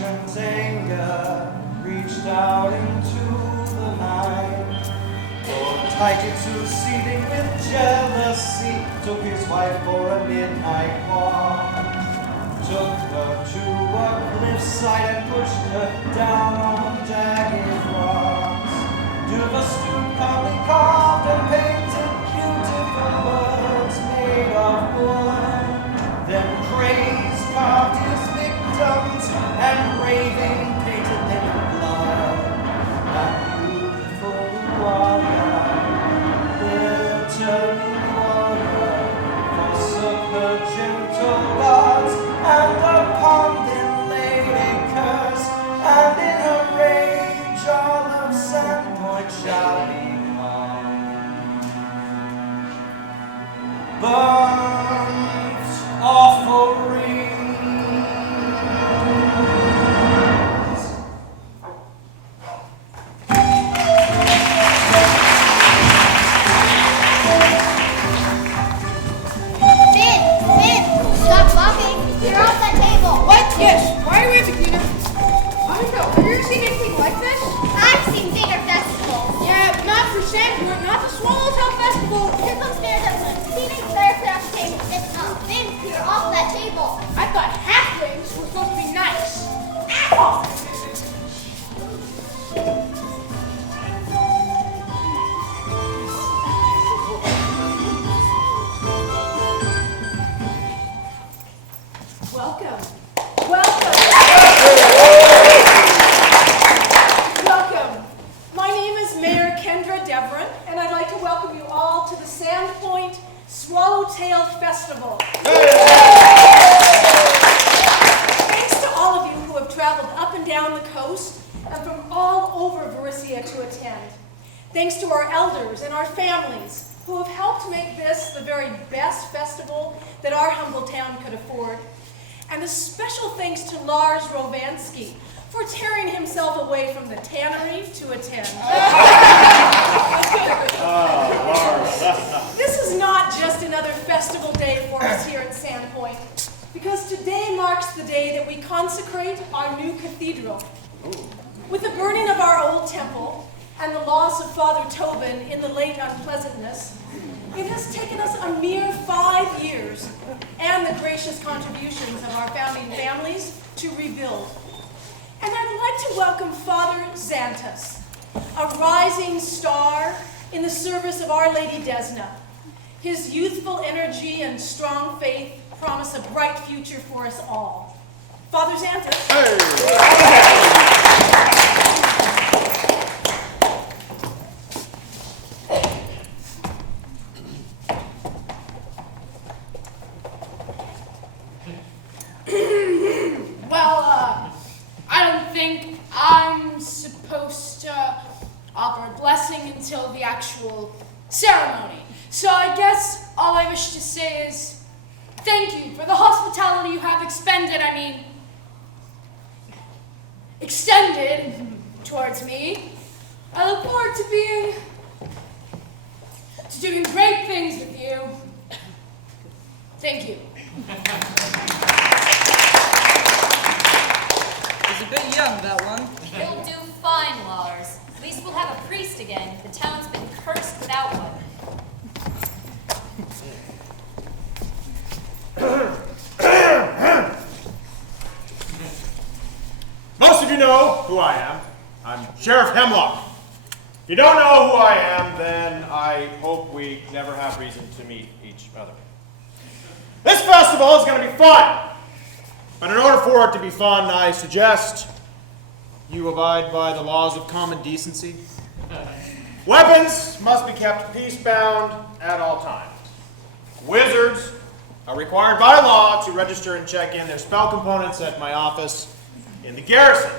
nation's anger reached out into the night. Lord Taijutsu, seething with jealousy, took his wife for a midnight walk. Took her to a cliffside and pushed her down on jagged rocks. Duvastu calmly carved and painted beautiful words made of wood. Then praise carved his victims and raving painted them in blood. That beautiful warrior, the turning warrior, forsook her gentle gods, and upon them laid a curse, and in her rage all of Sandpoint shall become burnt offerings. Stop walking. You're off that table. What? Yes. Why are we beginner? I don't know. Have you ever seen anything like this? I've seen bigger festivals. Yeah, but not for Sandport, not the Swallowtail Festival. Here comes Mayor Devlin. Teenage better clear off the table. Then clear off that table. I thought halflings were supposed to be nice. Ow! Welcome. Welcome. My name is Mayor Kendra Devlin, and I'd like to welcome you all to the Sandpoint Swallowtail Festival. Thanks to all of you who have traveled up and down the coast and from all over Varisia to attend. Thanks to our elders and our families who have helped make this the very best festival that our humble town could afford. And a special thanks to Lars Rovansky for tearing himself away from the tannery to attend. This is not just another festival day for us here in Sandpoint, because today marks the day that we consecrate our new cathedral. With the burning of our old temple and the loss of Father Tobin in the late unpleasantness, it has taken us a mere 5 years and the gracious contributions of our founding families to rebuild. And I'd like to welcome Father Xantus, a rising star in the service of Our Lady Desna. His youthful energy and strong faith promise a bright future for us all. Father Xantus. Hey. I don't think I'm supposed to offer a blessing until the actual ceremony. So I guess all I wish to say is thank you for the hospitality you have extended towards me. I look forward to doing great things with you. Thank you. He's a bit young, that one. He'll do fine, Lars. At least we'll have a priest again. The town's been cursed without one. Most of you know who I am. I'm Sheriff Hemlock. If you don't know who I am, then I hope we never have reason to meet each other. This festival is going to be fun. But in order for it to be fun, I suggest you abide by the laws of common decency. Weapons must be kept peace-bound at all times. Wizards are required by law to register and check in their spell components at my office in the garrison.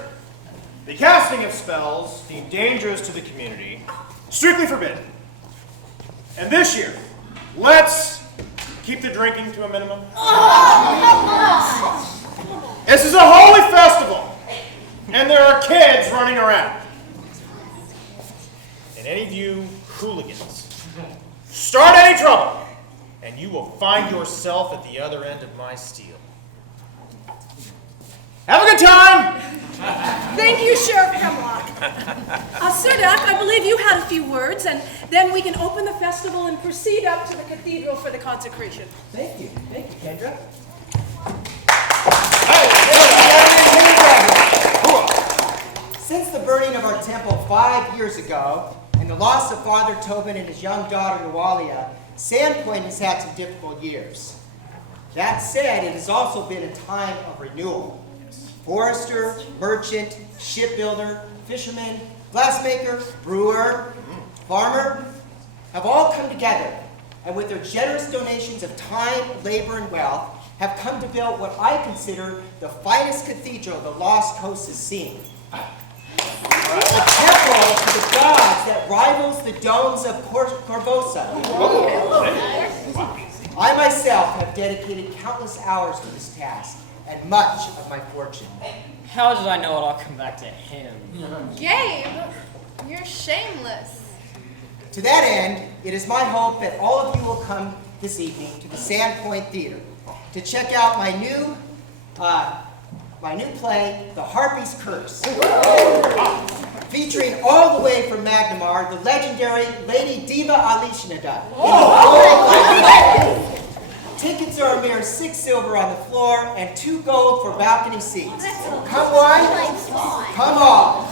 The casting of spells deemed dangerous to the community, strictly forbidden. And this year, let's keep the drinking to a minimum. This is a holy festival, and there are kids running around. And any of you hooligans start any trouble, and you will find yourself at the other end of my steel. Have a good time! Thank you, Sheriff Hemlock. Surdak, I believe you had a few words, and then we can open the festival and proceed up to the cathedral for the consecration. Thank you, Kendra. Since the burning of our temple 5 years ago, and the loss of Father Tobin and his young daughter Nualia, Sandpoint has had some difficult years. That said, it has also been a time of renewal. Forester, merchant, shipbuilder, fisherman, glassmaker, brewer, farmer have all come together, and with their generous donations of time, labor, and wealth, have come to build what I consider the finest cathedral the Lost Coast has seen. A temple to the gods that rivals the domes of Corvosa. I myself have dedicated countless hours to this task, and much of my fortune. How did I know it'll all come back to him? Gabe, you're shameless. To that end, it is my hope that all of you will come this evening to the Sandpoint Theater to check out my new play, The Harpy's Curse, featuring all the way from Magnamar, the legendary Lady Diva Alishnada. Tickets are a mere 6 silver on the floor and 2 gold for balcony seats. Come on, come on.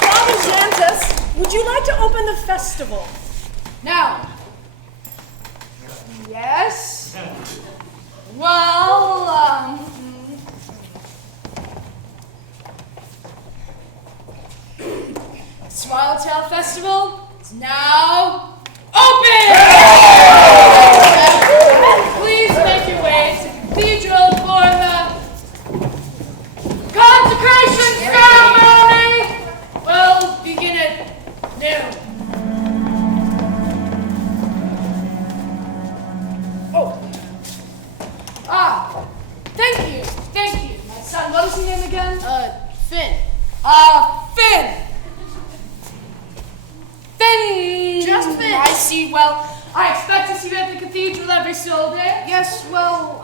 Father Xanthus, would you like to open the festival? Now, yes. Well, Swallowtail Festival is now open! Please make your way to the cathedral for the consecration ceremony. We'll begin at noon. Thank you. My son, what was his name again? Finn. Finn! Finn! Just Finn. I see. Well, I expect to see you at the cathedral every single day. Yes, well,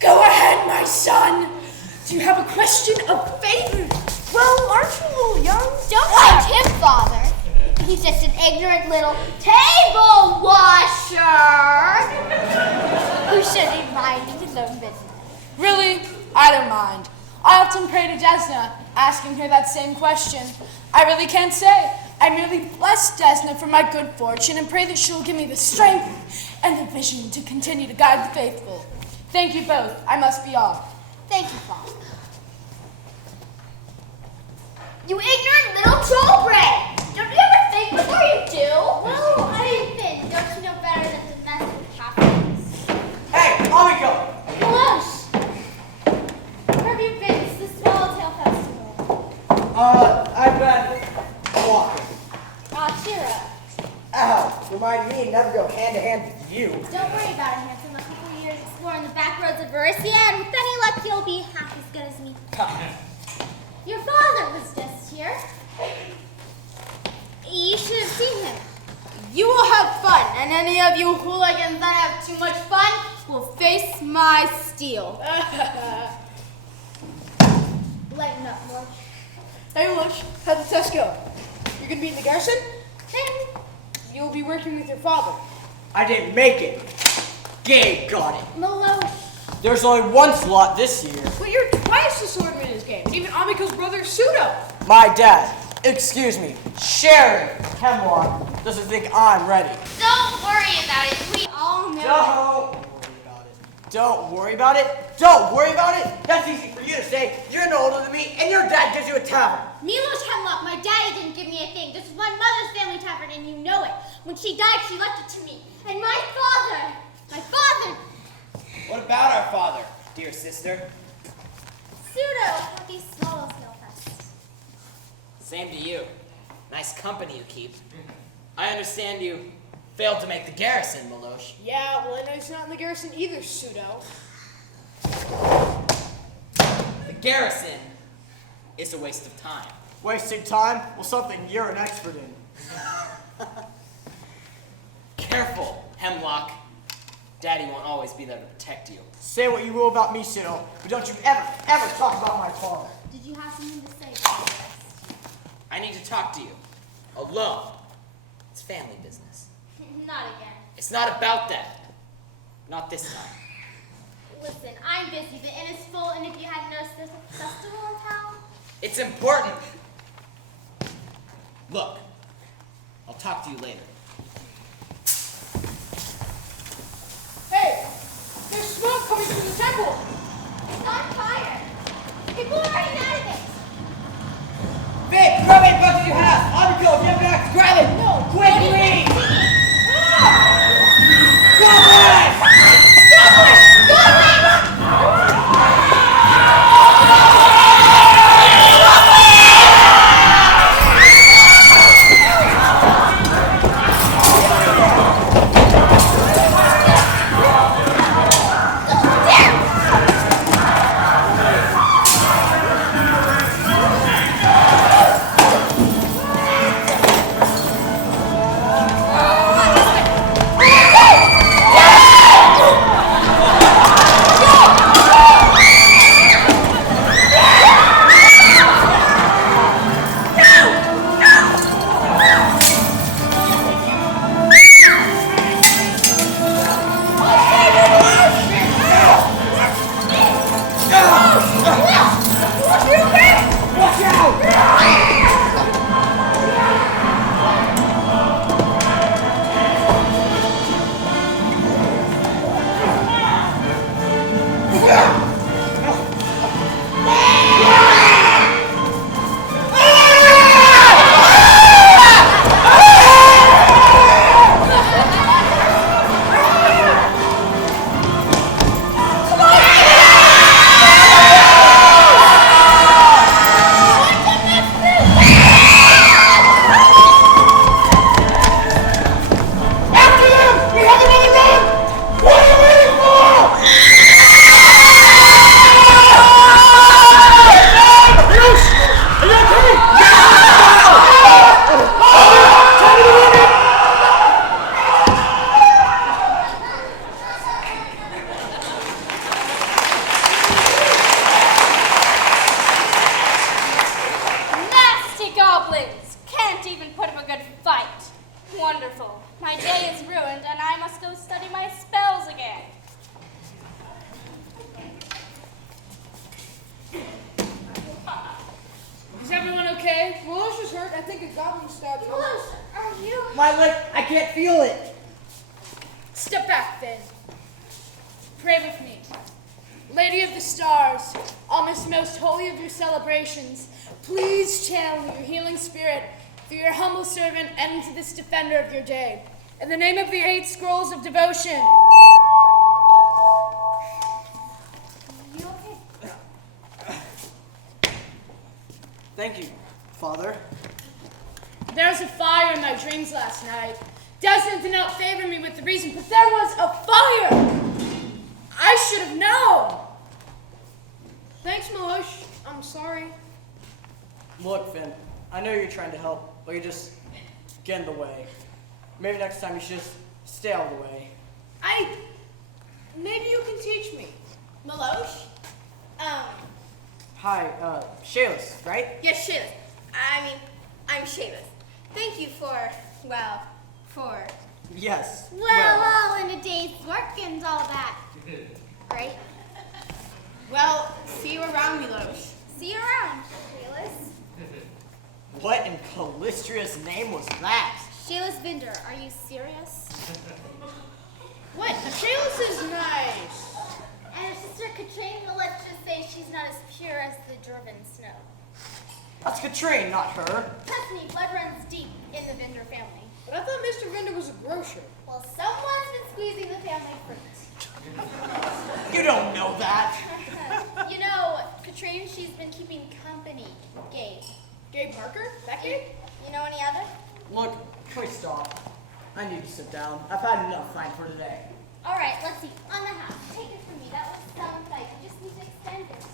Go ahead, my son. Do you have a question of faith? Well, aren't you a little young? Don't mind him, Father. He's just an ignorant little table washer who should be minding his own business. Really? I don't mind. I often pray to Desna, asking her that same question. I really can't say. I merely bless Desna for my good fortune and pray that she'll give me the strength and the vision to continue to guide the faithful. Thank you both. I must be off. Thank you, Father. You ignorant little troll brain! Don't you ever think before you do? Well, I think, don't you know better than to mess with captains? Hey, on we go. Meloche! Where have you been? It's the Swallowtail Festival. I've been walking. Cheer up. Ow, remind me to never go hand to hand with you. Don't worry about it, handsome. A couple of years exploring the back roads of Verisia, and with any luck, you'll be half as good as me. Your father was just here. You should have seen him. You will have fun, and any of you hooligans that have too much fun will face my steel. Lighten up, March. hey, Lush, how'd the test go? You're gonna be in the garrison? Then, You'll be working with your father. I didn't make it. Gabe got it. Meloche. There's only one slot this year. But you're twice the swordman in this game, and even Amiko's brother, Pseudo. My dad, excuse me, Sheriff Hemlock doesn't think I'm ready. Don't worry about it. We all know. Don't worry about it. Don't worry about it. That's easy for you to say. You're no older than me, and your dad gives you a tavern. Milos Hemlock, my daddy didn't give me a thing. This is my mother's family tavern, and you know it. When she died, she left it to me. And my father. What about our father, dear sister? Pseudo, happy Swallowtail Fest. Same to you. Nice company you keep. I understand you failed to make the garrison, Meloche. Yeah, well, I know he's not in the garrison either, Pseudo. The garrison is a waste of time. Wasting time? Well, something you're an expert in. Careful, Hemlock. Daddy won't always be there to protect you. Say what you will about me, Sinnoh, but don't you ever talk about my father. Did you have something to say about this? I need to talk to you. Alone. It's family business. Not again. It's not about that. Not this time. Listen, I'm busy. The inn is full, and if you hadn't noticed, there's a festival in town. It's important. Look, I'll talk to you later. Hey, there's smoke coming from the temple. It's on fire. People are already out of it. Babe, grab it, what did you have? On the go, get back, grab it! No, quickly! Goblin! Please channel your healing spirit through your humble servant and into this defender of your day. In the name of the 8 scrolls of devotion. You okay? Thank you, Father. There was a fire in my dreams last night. Desmond did not favor me with the reason, but there was a fire! I should have known! Thanks, Melush. I'm sorry. Look, Finn, I know you're trying to help, but you just get in the way. Maybe next time you should just stay out of the way. Maybe you can teach me. Melosh? Hi, Shayless, right? Yes, Shayless. I'm Shayless. Thank you for. Yes. Well, all in a day's work and all that. Right? Well, see you around, Melosh. See you around, Shayless. What in Callistria's name was that? Shayless Vinder, are you serious? What? Shayless is nice. And her sister Katrine, well, let's just say she's not as pure as the driven snow. That's Katrine, not her. Trust me, blood runs deep in the Vinder family. But I thought Mr. Vinder was a grocer. Well, someone's been squeezing the family fruit. You don't know that. You know, Katrine, she's been keeping company. Gabe Parker? Beckett? You know any other? Look, can we stop? I need to sit down. I've had enough fight for today. All right, let's see. On the house. Take it from me. That was some fight. You just need to extend it.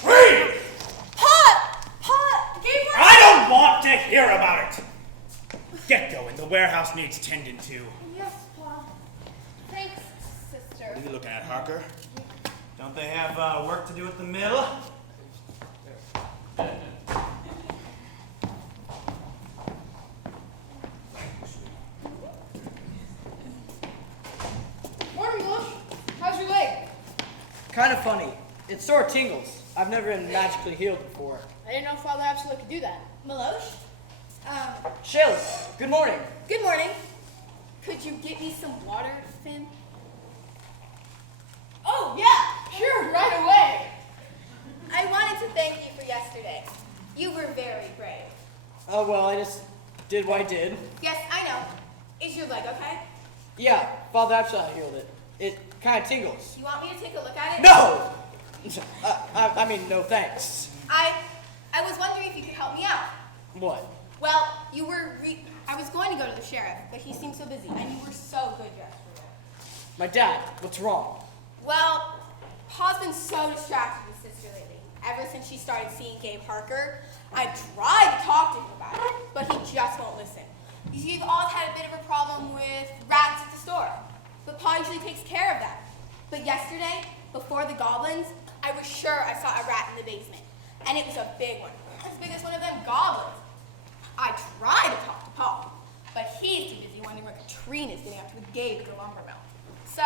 tree! Pot! Gabriel! I don't want to hear about it! Get going, the warehouse needs tending to. Yes, Pa. Thanks, sister. What are you looking at, Harker? Don't they have work to do at the mill? Morning, Lush. How's your leg? Kind of funny. It sort of tingles. I've never been magically healed before. I didn't know Father Absolute could do that. Meloche? Shayla, good morning. Good morning. Could you get me some water, Finn? Oh, yeah, sure, right away. I wanted to thank you for yesterday. You were very brave. Oh, well, I just did what I did. Yes, I know. Is your leg okay? Yeah, Father Absolute healed it. It kind of tingles. You want me to take a look at it? No! I mean, no thanks. I was wondering if you could help me out. What? Well, I was going to go to the sheriff, but he seemed so busy, and you were so good yesterday. My dad, what's wrong? Well, Pa's been so distracted with Sister lately. Ever since she started seeing Gabe Harker, I tried to talk to him about it, but he just won't listen. You see, we've always had a bit of a problem with rats at the store, but Pa usually takes care of that. But yesterday, before the goblins, I was sure I saw a rat in the basement, and it was a big one, as big as one of them goblins. I tried to talk to Pa, but he's too busy wondering where Katrina's getting up to with Gabe at the lumber mill. So,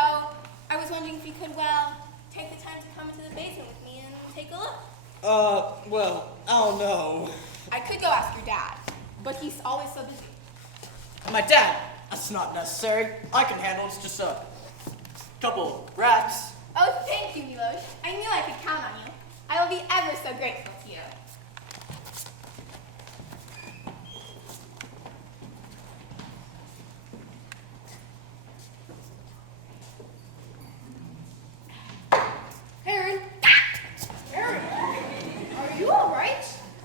I was wondering if you could, take the time to come into the basement with me and take a look. Well, I don't know. I could go ask your dad, but he's always so busy. My dad? That's not necessary. I can handle it. It's just a couple rats. Oh, thank you, Milosh. I knew I could count on you. I will be ever so grateful to you. Aaron. Aaron, are you all right?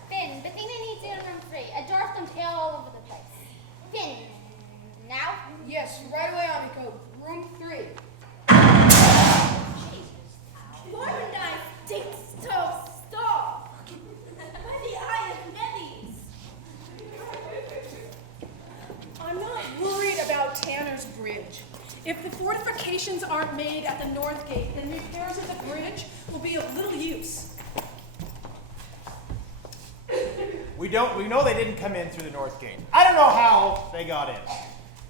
Finn, but Nina needs in room 3. A dwarf dumped ale all over the place. Finn, now? Yes, right away, Amiko. Room 3. What a nice stove stop. By the eye of Medes. I'm not worried about Tanner's Bridge. If the fortifications aren't made at the North Gate, then repairs of the bridge will be of little use. We know they didn't come in through the north gate. I don't know how they got in.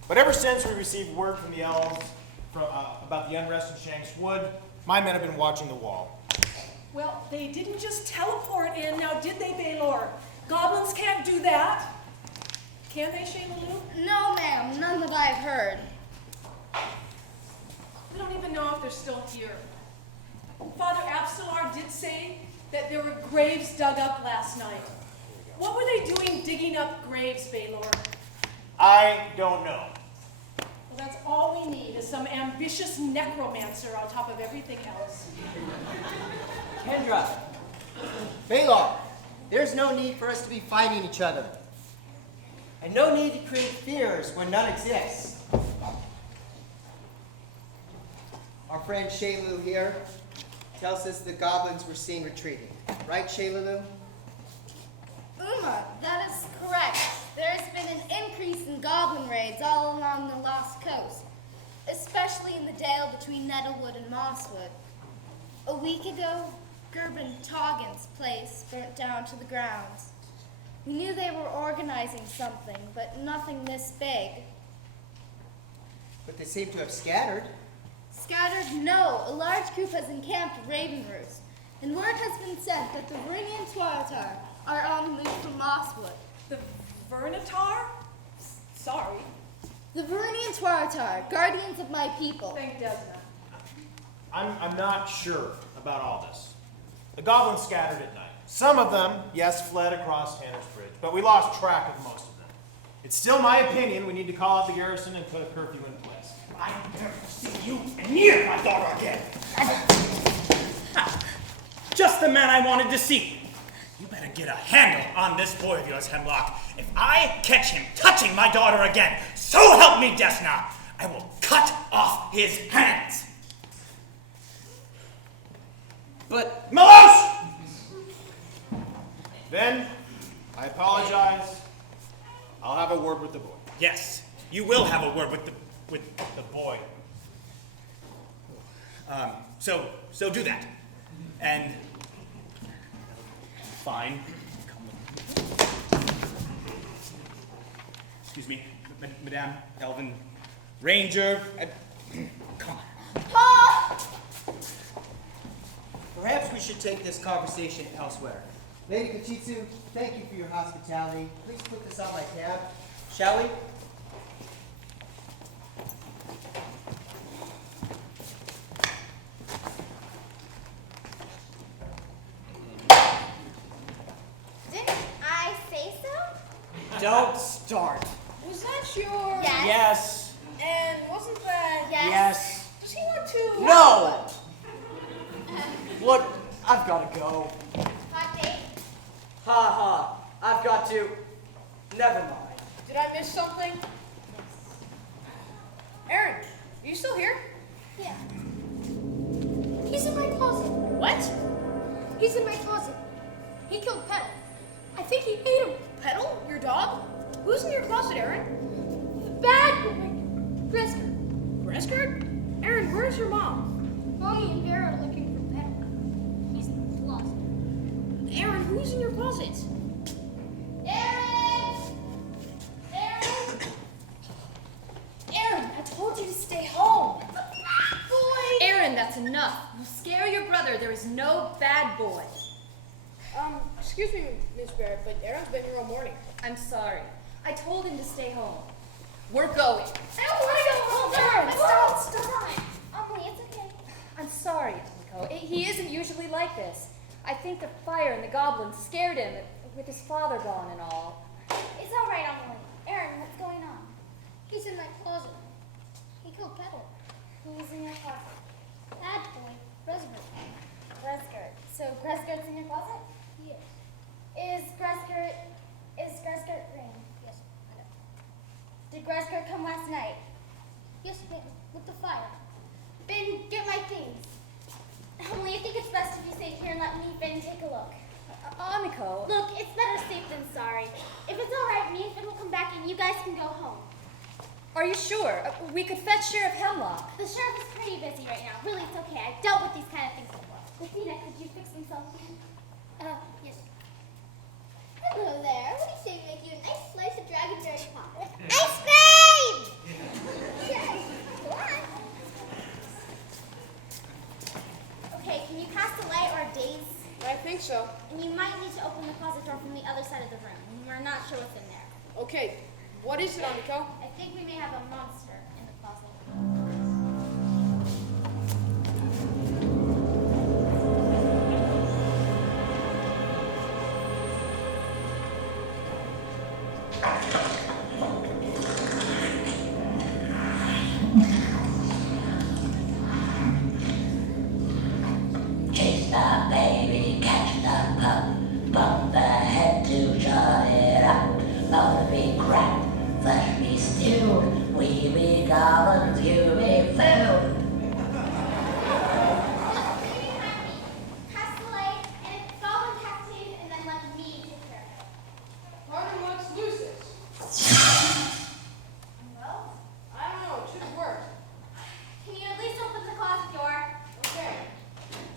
But ever since we received word from the elves about the unrest in Shanks Wood, my men have been watching the wall. Well, they didn't just teleport in, now did they, Baylor? Goblins can't do that. Can they, Shayla Lou? No, ma'am. None that I've heard. We don't even know if they're still here. Father Absalar did say that there were graves dug up last night. What were they doing digging up graves, Baylor? I don't know. Well, that's all we need is some ambitious necromancer on top of everything else. Kendra, Baylor, there's no need for us to be fighting each other. And no need to create fears when none exists. Our friend Shaylu here tells us the goblins were seen retreating. Right, Shaylu? Uma, that is correct. There's been an increase in goblin raids all along the Lost Coast, especially in the dale between Nettlewood and Mosswood. A week ago, Gerben Toggen's place burnt down to the ground. We knew they were organizing something, but nothing this big. But they seem to have scattered. Scattered? No. A large group has encamped at Raven Roost, and word has been sent that the Vernian Tuaratar are on the move from Mosswood. The Vernitar? Sorry. The Vernian Tuaratar, guardians of my people. Thank Desna. I'm not sure about all this. The goblins scattered at night. Some of them, yes, fled across Tanner's Bridge, but we lost track of most of them. It's still my opinion we need to call out the garrison and put a curfew in place. I never see you near my daughter again. Just the man I wanted to see. You better get a handle on this boy of yours, Hemlock. If I catch him touching my daughter again, so help me, Desna, I will cut off his hands. But... Meloche! Ben, I apologize. I'll have a word with the boy. Yes, you will have a word with the boy. So do that. And fine. Excuse me, Madame Elvin Ranger. Come on. Pa! Perhaps we should take this conversation elsewhere. Lady Kachitsu, thank you for your hospitality. Please put this on my tab, shall we? Didn't I say so? Don't start. Was that your... Yes. Yes. And wasn't that... Yes. Yes. Does he want to... No! Look, I've got to go. Hot date? Ha ha. I've got to. Never mind. Did I miss something? Aaron, are you still here? Yeah. He's in my closet. What? He's in my closet. He killed Petal. I think he ate him. Petal? Your dog? Who's in your closet, Aaron? The bad boy. Brisker. Breskard? Aaron, where's your mom? Mommy and Vera are looking for Petal. He's in the closet. Aaron, who's in your closet? Aaron! Aaron! Aaron, I told you to stay home. Boy! Aaron, that's enough. You scare your brother. There is no bad boy. Excuse me, Miss Barrett, but Aaron's been here all morning. I'm sorry. I told him to stay home. We're going. I don't want to go home. Aaron, Stop. Emily, it's okay. I'm sorry, Tomiko. He isn't usually like this. I think the fire and the goblins scared him with his father gone and all. It's all right, Emily. Aaron, what's going on? He's in my closet. He killed Petal. Who's in your closet? Bad boy. Breskard. So Breskard's in your closet? Yes. Is Breskard green? Yes, I know. Did Breskard come last night? Yes, he did. With the fire. Ben, get my things. Emily, I think it's best if you stay here and let me, Ben, take a look. Amiko. Look, it's better safe than sorry. If it's all right, me and Finn will come back and you guys can go home. Are you sure? We could fetch Sheriff Hemlock. The sheriff is pretty busy right now. Really, it's okay. I've dealt with these kind of things before. Athena, could you fix them something? Yes. Hello there. What do you say we make you a nice slice of dragonberry pie? Ice cream! Yes. Go on. Okay, can you pass the light or a daze? I think so. And you might need to open the closet door from the other side of the room. We're not sure what's in there. Okay, what is it, Amiko? I think we may have a monster in the closet. Chase the baby, catch the pup, bump the head to shut it up. Bone be cracked, flesh be stewed, we be goblins, you be food. Pass the light, and if Goblin captain, and then let me take care of it. Pardon, let's lose this. Well, I don't know, it should have worked. can you at least open the closet door? Okay,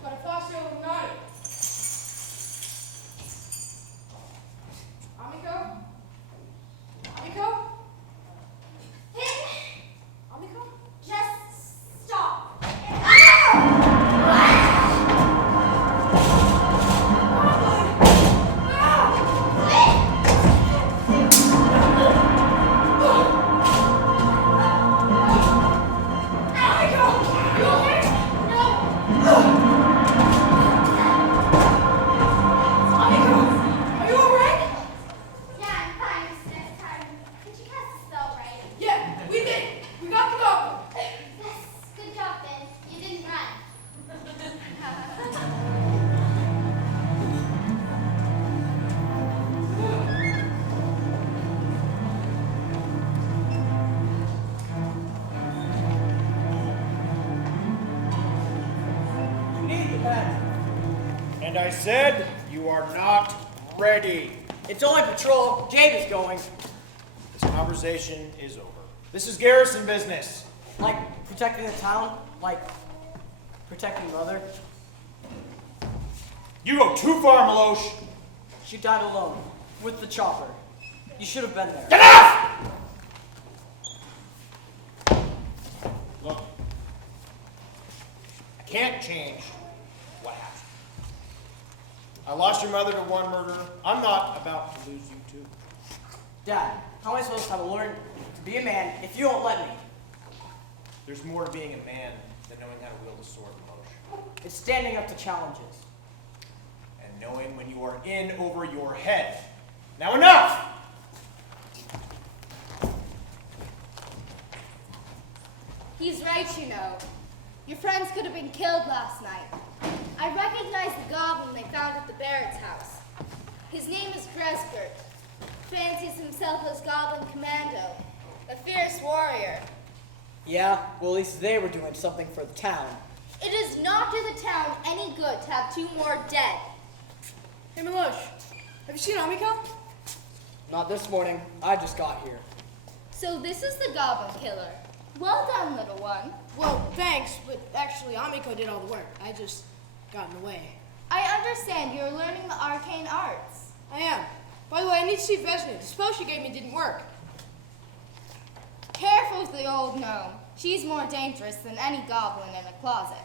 but I thought so was not it. Amiko? Amiko? Pin, Amiko? just stop. Are you alright? Yeah, I'm fine. This next time. Did you cast a spell, right? Yeah, we did. We got the goblin. Yes. Good job, Ben. You didn't run. You need the magic. And I said you are not ready. It's only patrol. Jabe is going. This conversation is over. This is garrison business. Like protecting the town? Like protecting Mother? You go too far, Milosh. She died alone, with the chopper. You should have been there. Get off! Look, I can't change what happened. I lost your mother to one murder. I'm not about to lose you too. Dad, how am I supposed to have learned to be a man if you won't let me? There's more to being a man than knowing how to wield a sword, Milosh. It's standing up to challenges. And knowing when you are in over your head. Now enough! He's right, you know. Your friends could have been killed last night. I recognize the goblin they found at the Barrett's house. His name is Gresbert. Fancies himself as Goblin Commando, a fierce warrior. Yeah, well, at least they were doing something for the town. It does not do the town any good to have 2 more dead. Hey, Milosh, have you seen Amiko? Not this morning. I just got here. So this is the goblin killer. Well done, little one. Well, thanks, but actually Amiko did all the work. I just got in the way. I understand you're learning the arcane arts. I am. By the way, I need to see Vesna. The spell she gave me didn't work. Careful with the old gnome. She's more dangerous than any goblin in a closet.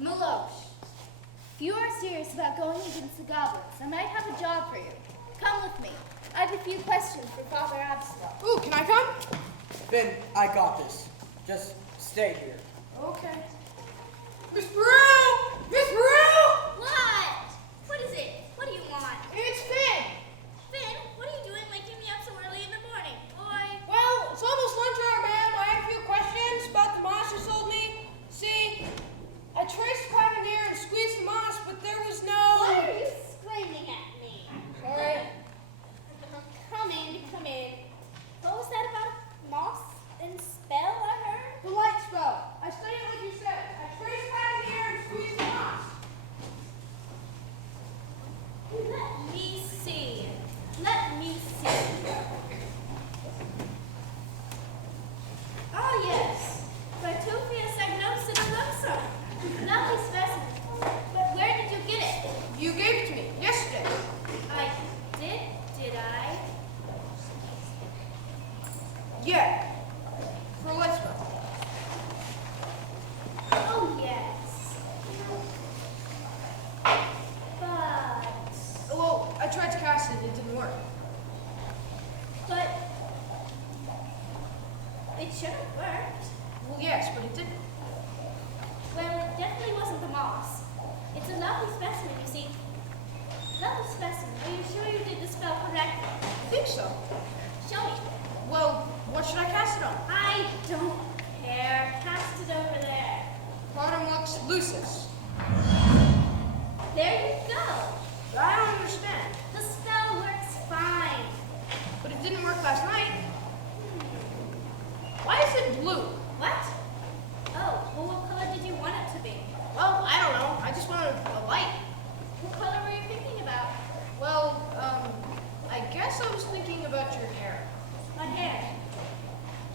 Milosh, if you are serious about going against the goblins, I might have a job for you. Come with me. I have a few questions for Father Absalom. Ooh, can I come? Finn, I got this. Just stay here. Okay. Miss Brew! Miss Brew! What? What is it? What do you want? It's Finn! Finn, what are you doing waking me up so early in the morning? Boy. Well, it's almost lunch hour, ma'am. I have a few questions about the moss you sold me. See, I traced Pathfinder and squeezed the moss, but there was no... Why are you screaming at me? Sorry. Come in, come in. What was that about moss and spell I heard? The light spell. I studied what you said. I traced Pathfinder and squeezed the moss. Let me see. Let me see. Oh, yes. Bartopia sagnosa. Lovely specimen. But where did you get it? You gave it to me yesterday. I did I? Yeah. For a light spell. Oh, yes. But... Well, I tried to cast it. It didn't work. But... It should have worked. Well, yes, but it didn't. Well, it definitely wasn't the moss. It's a lovely specimen, you see. Lovely specimen. Are you sure you did the spell correctly? I think so. Show me. Well, what should I cast it on? I don't care. Cast it over there. Quantum Lux Lucis. There you go. I don't understand. The spell works fine. But it didn't work last night. Why is it blue? What? Oh, well, what color did you want it to be? Well, I don't know. I just wanted a light. What color were you thinking about? Well, I guess I was thinking about your hair. My hair.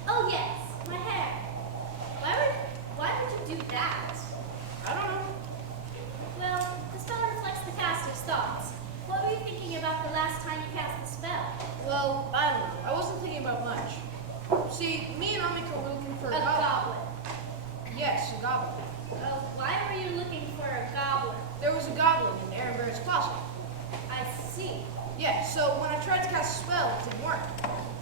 Oh, yes, my hair. Why would you do that? I don't know. Well, the spell reflects the caster's thoughts. What were you thinking about the last time you cast the spell? Well, I don't know. I wasn't thinking about much. See, me and Amiko were looking for A goblin. Yes, a goblin. Why were you looking for a goblin? There was a goblin in Aaron Barrett's closet. I see. Yeah, so when I tried to cast a spell, it didn't work.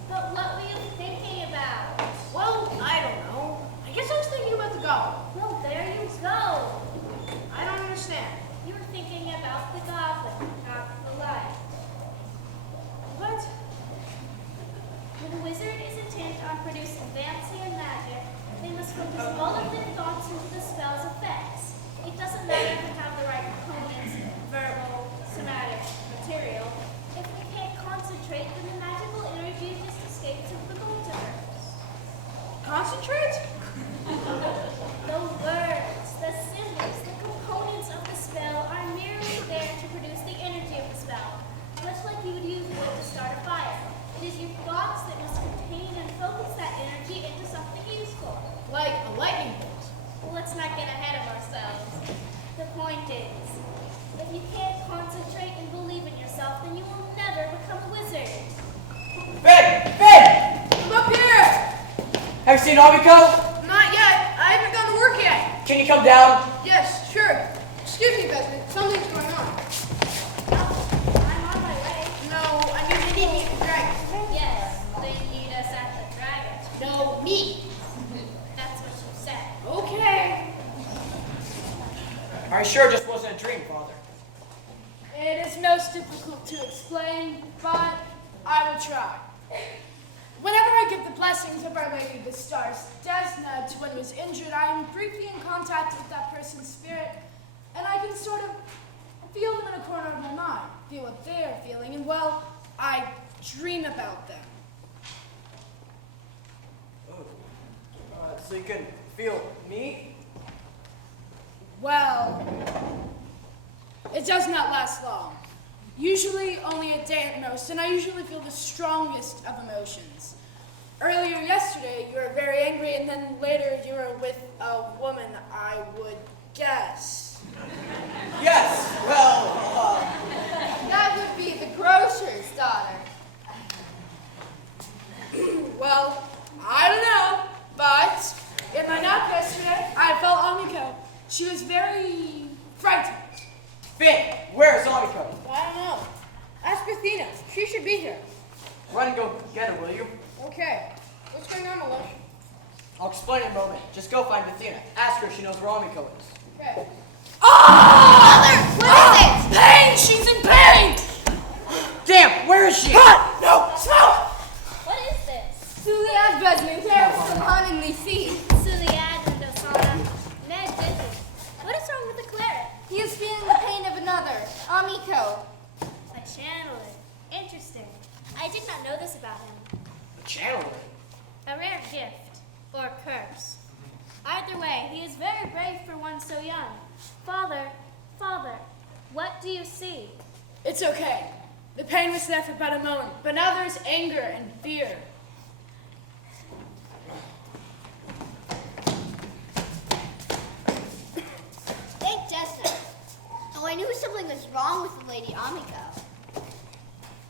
But what were you thinking about? Well, I don't know. I guess I was thinking about the goblin. Well, there you go. I don't understand. You were thinking about the goblin, not the light. What? When a wizard is intent on producing fancy and magic, they must focus all of their thoughts into the spell's effects. It doesn't matter to have the right components, verbal, somatic, material. If we can't concentrate, then the magical energy just escapes into the multiverse. Concentrate? The words, the symbols, the components of the spell are merely there to produce then you will never become a wizard. Finn! Finn! I'm up here! Have you seen Abiko? Not yet. I haven't gone to work yet. Can you come down? Yes, sure. Excuse me, Beckett. Something's going on. I'm on my way. No, I need to meet the dragon. Yes, they need us at the dragon. No, me. That's what you said. Okay. Are you sure it just wasn't a dream, Father? It is most difficult to explain, but I will try. Whenever I give the blessings of Our Lady of the Stars, Desna, to when he was injured, I am briefly in contact with that person's spirit, and I can sort of feel them in a corner of my mind, feel what they're feeling, and well, I dream about them. So you can feel me? Well, it does not last long. Usually only a day at most, and I usually feel the strongest of emotions. Earlier yesterday, you were very angry, and then later you were with a woman, I would guess. Yes, well, That would be the grocer's daughter. Well, I don't know, but in my nap yesterday, I felt Amiko. She was very frightened. Finn, where's Abiko? I don't know. Ask Athena. She should be here. Run and go get her, will you? Okay. What's going on, Melissa? I'll explain in a moment. Just go find Athena. Ask her if she knows where Abiko is. Okay. What is it? Pain! She's in pain! Damn, where is she? Cut! No! Smell! What is this? Suliad Besnu, there's some honey seed. Suliad and Osana. Ned Disney. What is wrong with the cleric? He is feeling the pain of another, Amiko. A channeler. Interesting. I did not know this about him. A channeler. A rare gift. Or curse. Either way, he is very brave for one so young. Father, what do you see? It's okay. The pain was there for but a moment, but now there's anger and fear. Thank Desna. Oh, I knew something was wrong with the Lady Amiko.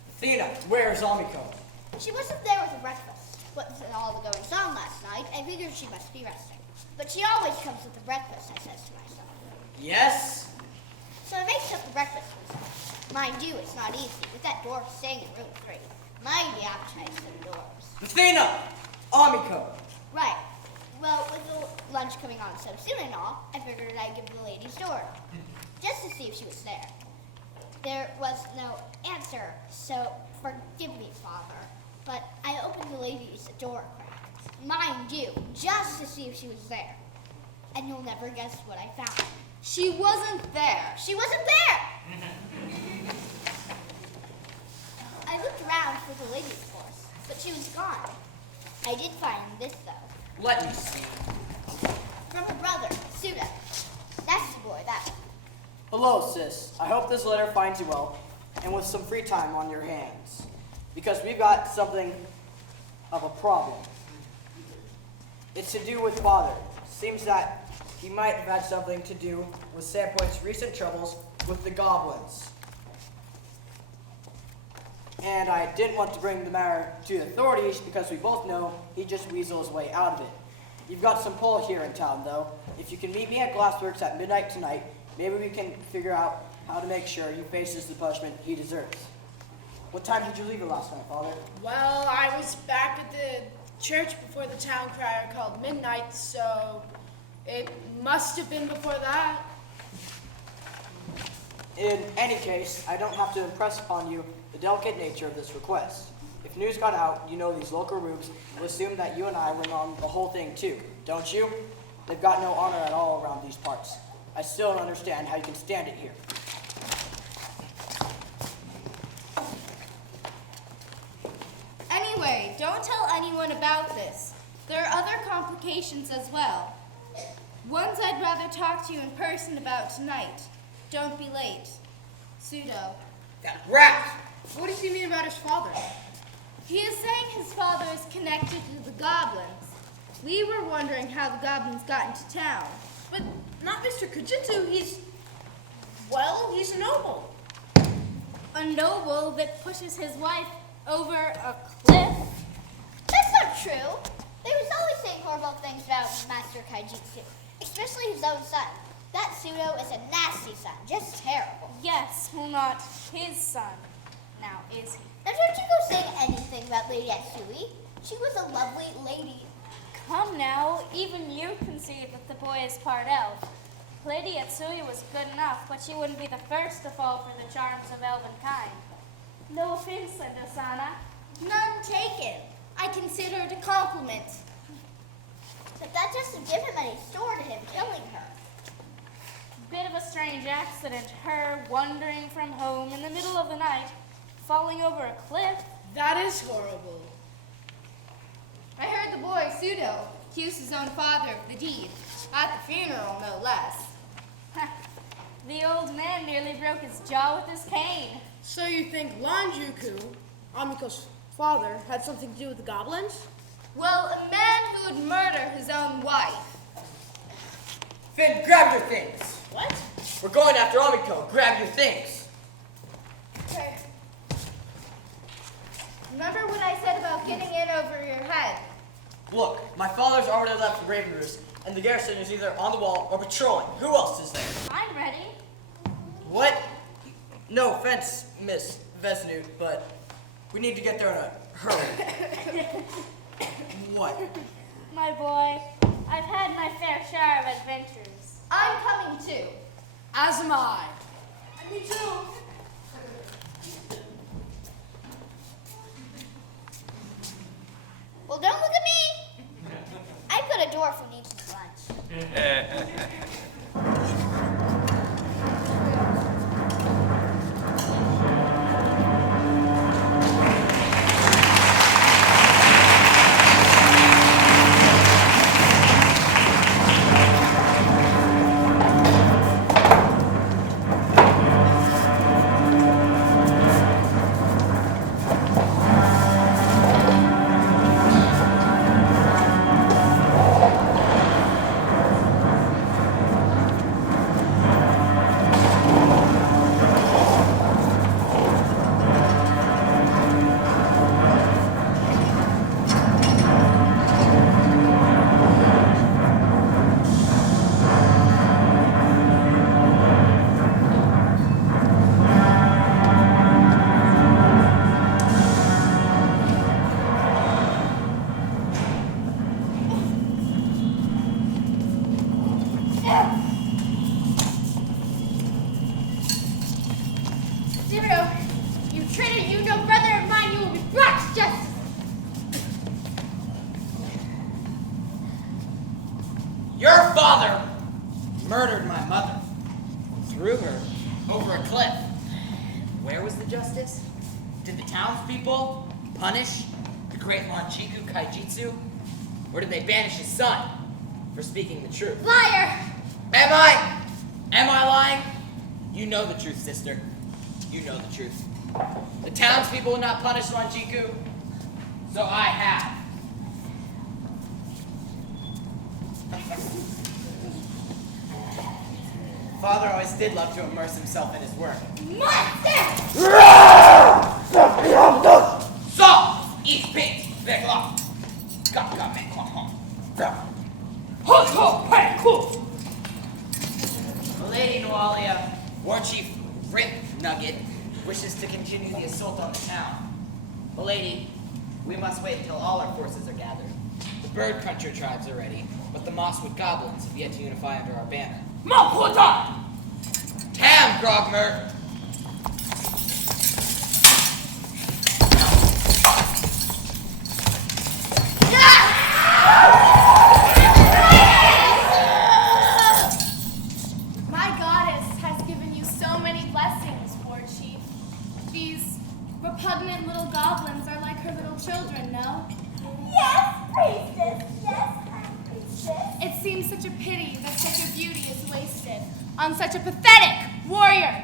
Athena, where's Abiko? She wasn't there with the breakfast. Wasn't all the goings on last night. I figured she must be resting. But she always comes with the breakfast, I says to myself. Yes? So I makes up the breakfast myself. Mind you, it's not easy, with that dwarf staying in room 3. Mind the appetites of the dwarves. Athena! Abiko! Right. Well, with the lunch coming on so soon and all, I figured I'd give the lady's door, just to see if she was there. There was no answer, so forgive me, Father, but I opened the lady's door crack. Mind you, just to see if she was there. And you'll never guess what I found. She wasn't there. She wasn't there! I looked around for the lady, of course, but she was gone. I did find this, though. Let me see. From her brother, Suda. That's the boy, that one. Hello, sis. I hope this letter finds you well and with some free time on your hands. Because we've got something of a problem. It's to do with Father. Seems that he might have had something to do with Sandpoint's recent troubles with the goblins. And I didn't want to bring the matter to the authorities because we both know he just weasels his way out of it. You've got some pull here in town, though. If you can meet me at Glassworks at midnight tonight, maybe we can figure out how to make sure he faces the punishment he deserves. What time did you leave it last night, Father? Well, I was back at the church before the town crier called midnight, so it must have been before that. In any case, I don't have to impress upon you the delicate nature of this request. If news got out, you know these local rubes will assume that you and I were on the whole thing too, don't you? They've got no honor at all around these parts. I still don't understand how you can stand it here. Anyway, don't tell anyone about this. There are other complications as well. Ones I'd rather talk to you in person about tonight. Don't be late. Pseudo. That rat! What does he mean about his father? He is saying his father is connected to the goblins. We were wondering how the goblins got into town. But not Mr. Kujitsu, he's a noble. A A noble that pushes his wife over a cliff? That's not true. They was always saying horrible things about Master Kaijitsu, especially his own son. That pseudo is a nasty son, just terrible. Yes, well, not his son. Now, is he? Now don't you go saying anything about Lady Atsui. She was a lovely lady. Come now, even you concede that the boy is part elf. Lady Atsui was good enough, but she wouldn't be the first to fall for the charms of elven kind. No offense, Sendo-sana. None taken. I consider it a compliment. But that doesn't give him any store to him killing her. Bit of a strange accident, her wandering from home in the middle of the night, falling over a cliff. That is horrible. I heard the boy, Pseudo, accused his own father of the deed. At the funeral, no less. The old man nearly broke his jaw with his cane. So you think Lanjuku, Amiko's father, had something to do with the goblins? Well, a man who would murder his own wife. Finn, grab your things. What? We're going after Amiko. Grab your things. Okay. Remember what I said about getting in over your head? Look, my father's already left for Raven Roost, and the garrison is either on the wall or patrolling. Who else is there? I'm ready. What? No offense, Miss Vesnut, but we need to get there in a hurry. What? My boy, I've had my fair share of adventures. I'm coming too. As am I. Me too. Well, don't look at me. I've got a dwarf who needs his lunch. Your father murdered my mother. Threw her over a cliff. Where was the justice? Did the townspeople punish the great Lanchiku Kaijitsu? Or did they banish his son for speaking the truth? Liar! Am I lying? You know the truth, sister. You know the truth. The townspeople will not punish Lanchiku, so I have. Father always did love to immerse himself in his work. So, eat pig, back off. Lady Nualia, War Chief Rip Nugget, wishes to continue the assault on the town. Milady, we must wait until all our forces are gathered. The Bird Cruncher tribes are ready, but the Mosswood Goblins have yet to unify under our banner. Tam, Grogmer! My goddess has given you so many blessings, War Chief. These repugnant little goblins are like her little children, no? Yes, priestess. Yes, priestess. It seems such a pity that such a beauty is wasted on such a pathetic warrior.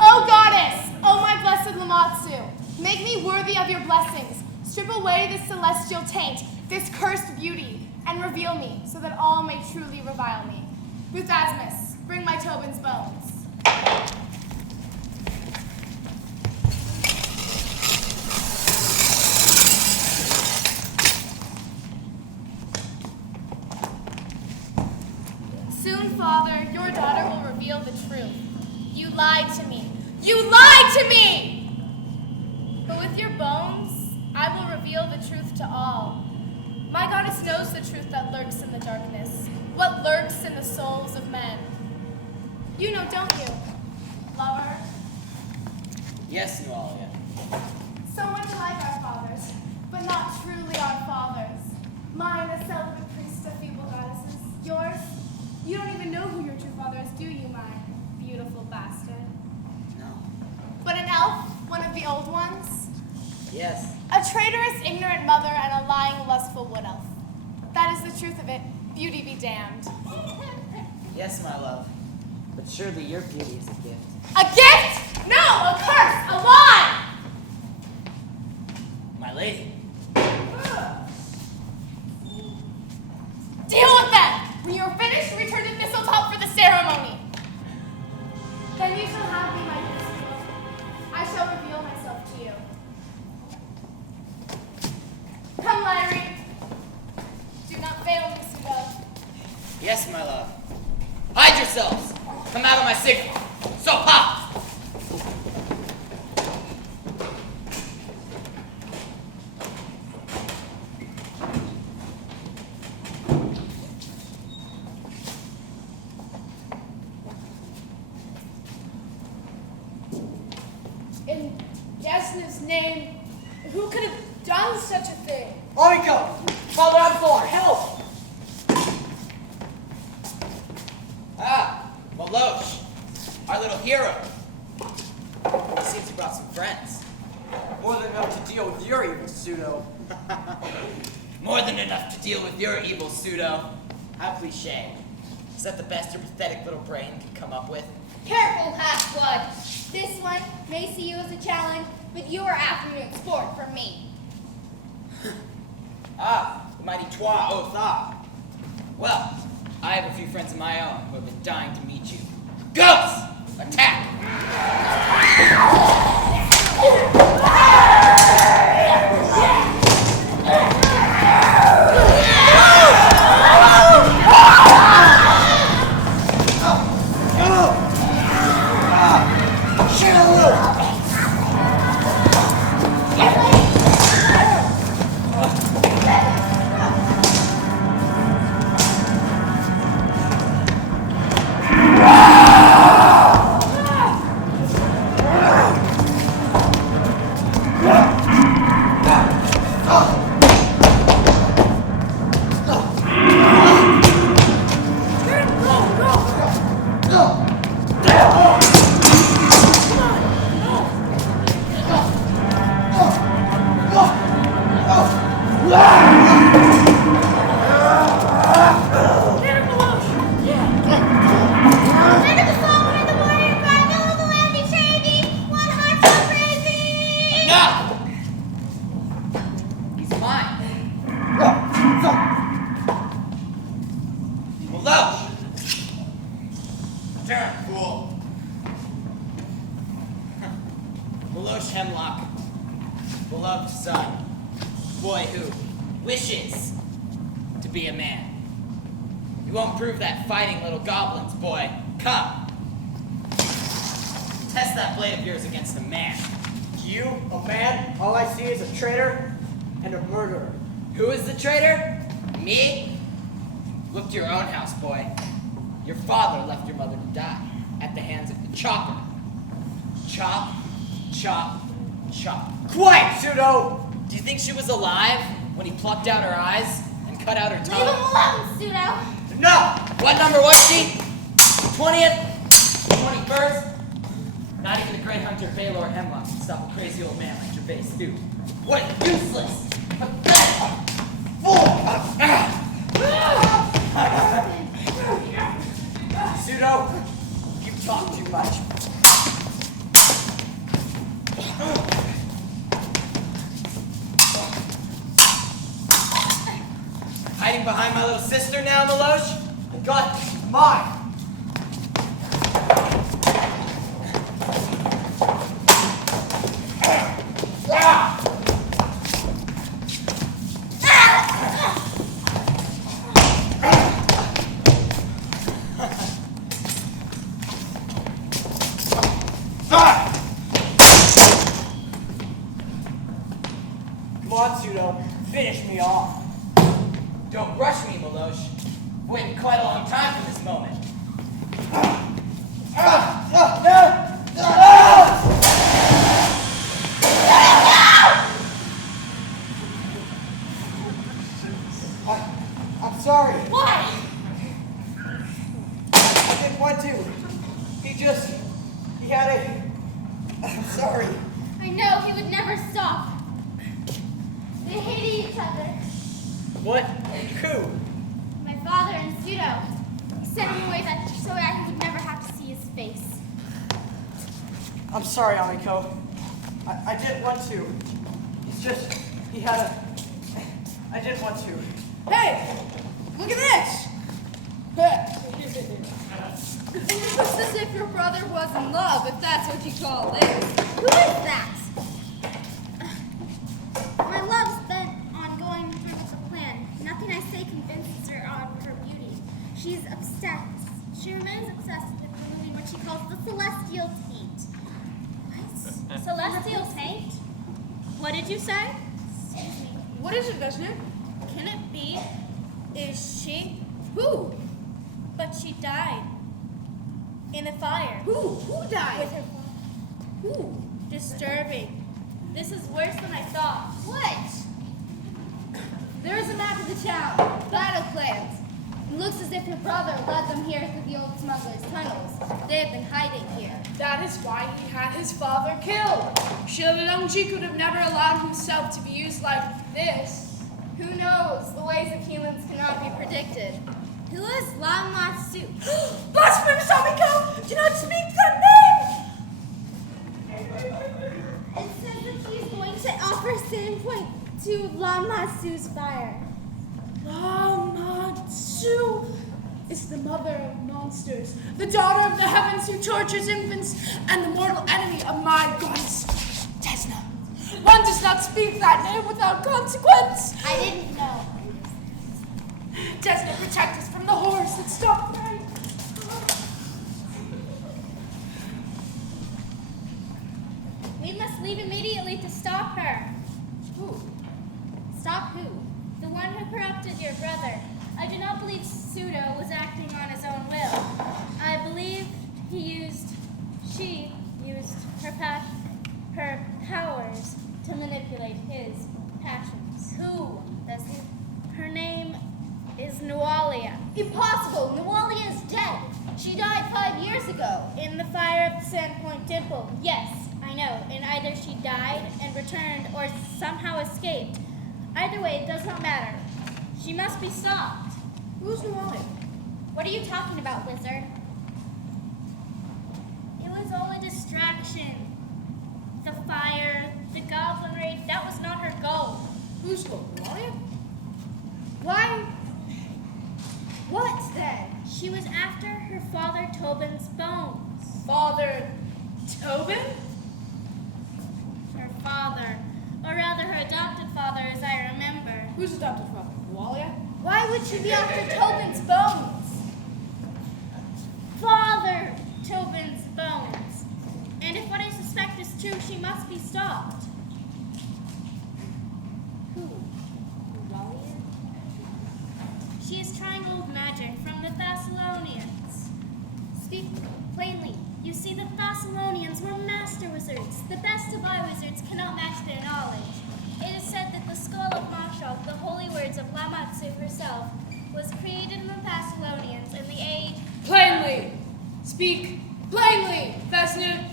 Oh goddess, oh my blessed Lamatsu, make me worthy of your blessings. Strip away this celestial taint, this cursed beauty, and reveal me so that all may truly revile me. Ruth Asmus, bring my Tobin's bones. lied to me. You lied to me! But with your bones, I will reveal the truth to all. My goddess knows the truth that lurks in the darkness, what lurks in the souls of men. You know, don't you, lover? Yes, Nualia. So much like our fathers, but not truly our fathers. Mine, a celibate priest of feeble goddesses. Yours, you don't even know who your true father is, do you, my beautiful bastard? No. But an elf, one of the old ones? Yes. A traitorous, ignorant mother and a lying, lustful wood elf. That is the truth of it. Beauty be damned. Yes, my love. But surely your beauty is a gift. A gift? No, a curse, a lie! My lady. Deal with them! When you are finished, return to Thistletop for the ceremony. Then you shall have me, my Thistletop. I shall reveal myself to you. Come, Larry. Do not fail me, Pseudo. Yes, my love. Hide yourselves! Come out of my signal! So pop! In Yasna's name, who could have done such a thing? Oiko! Father Absalom, help! Ah, Malosh, our little hero. He seems he brought some friends. More than enough to deal with your evil pseudo. More than enough to deal with your evil pseudo. How cliche. Is that the best your pathetic little brain can come up with? Careful, half-blood. This one may see you as a challenge, but you are afternoon sport for me. Ah, the mighty Twa Otha. Well, I have a few friends of my own who have been dying to meet you. Ghosts! Attack! Do you think she was alive when he plucked out her eyes and cut out her tongue? Leave him alone, Pseudo. No! What number was she? 20th? 21st? Not even the great hunter Baylor Hemlock can stop a crazy old man like Gervais Stu. What a useless, pathetic fool! Pseudo, you talk too much. Hiding behind my little sister now, Malosh? I got mine. Come on, Pseudo. Finish me off. Don't rush me, Meloche. Waiting quite a long time for this moment. I'm sorry. Why? I didn't want to. He had a... I'm sorry. I know, he would never stop. They hated each other. What? Who? My father and Pseudo. He sent him away so that he would never have to see his face. I'm sorry, Amiko. I didn't want to. It's just, he had a... I didn't want to. Hey, look at this. It looks as if your brother was in love, if that's what you call this. Who is that? My love's bent on going through with the plan. Nothing I say convinces her on her beauty. She's obsessed. She remains obsessed with removing what she calls the celestial taint. What? Celestial taint? What did you say? Excuse me. What is it, Vesna? Can it be? Is she? Who? But she died. In a fire. Who died? With her father. Who? Disturbing. This is worse than I thought. What? There is a map of the town. Battle plans. It looks as if your brother led them here through the old smuggler's tunnels. They have been hiding here. That is why he had his father killed. Shilabelongji could have never allowed himself to be used like this. Who knows? The ways of humans cannot be predicted. Who is Lama Su? Blasphemous, Amiko! Do not speak that name! It says that he's going to offer Sandpoint to Lama Su's fire. Lama Su is the mother of monsters, the daughter of the heavens who tortures infants, and the mortal enemy of my goddess, Desna. One does not speak that name without consequence. I didn't know. Desna, protect us from the horrors that stalk night. We must leave immediately to stop her. Who? Stop who? The one who corrupted your brother. I do not believe Pseudo was acting on his own will. I believe she used her powers to manipulate his passions. Who? That's it. Her name is Nualia. Impossible! Nualia is dead. She died 5 years ago. In the fire of the Sandpoint Dimple. Yes, I know. And either she died and returned or somehow escaped. Either way, it does not matter. She must be stopped. Who's Nualia? What are you talking about, Wizard? It was all a distraction. The fire, the goblin raid, that was not her goal. Whose goal? Nualia? Why? What then? She was after her father Tobin's bones. Father Tobin? Her father. Or rather, her adopted father, as I remember. Who's adopted father? Nualia? Why would she be after Tobin's bones? Father Tobin's bones. And if what I suspect is true, she must be stopped. Who? Nualia? She is trying old magic from the Thessalonians. Speak plainly. You see, the Thessalonians were master wizards. The best of eye wizards cannot match their knowledge. It is said that the skull of Mashal, the holy words of Lamatsu herself, was created in the Thessalonians in the age... Plainly! Speak plainly, Vesna!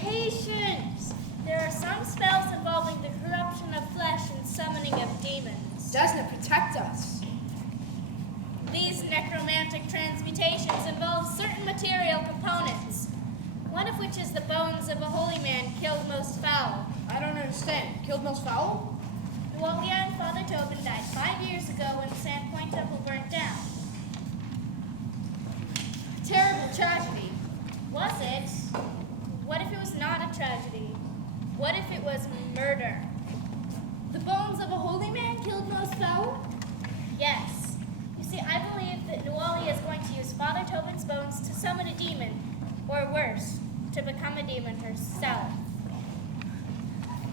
Patience! There are some spells involving the corruption of flesh and summoning of demons. Desna, protect us. These necromantic transmutations involve certain material components, one of which is the bones of a holy man killed most foul. I don't understand. Killed most foul? Nualia and Father Tobin died 5 years ago when the Sandpoint Temple burnt down. Terrible tragedy. Was it? What if it was not a tragedy? What if it was murder? The bones of a holy man killed most foul? Yes. You see, I believe that Nualia is going to use Father Tobin's bones to summon a demon, or worse, to become a demon herself.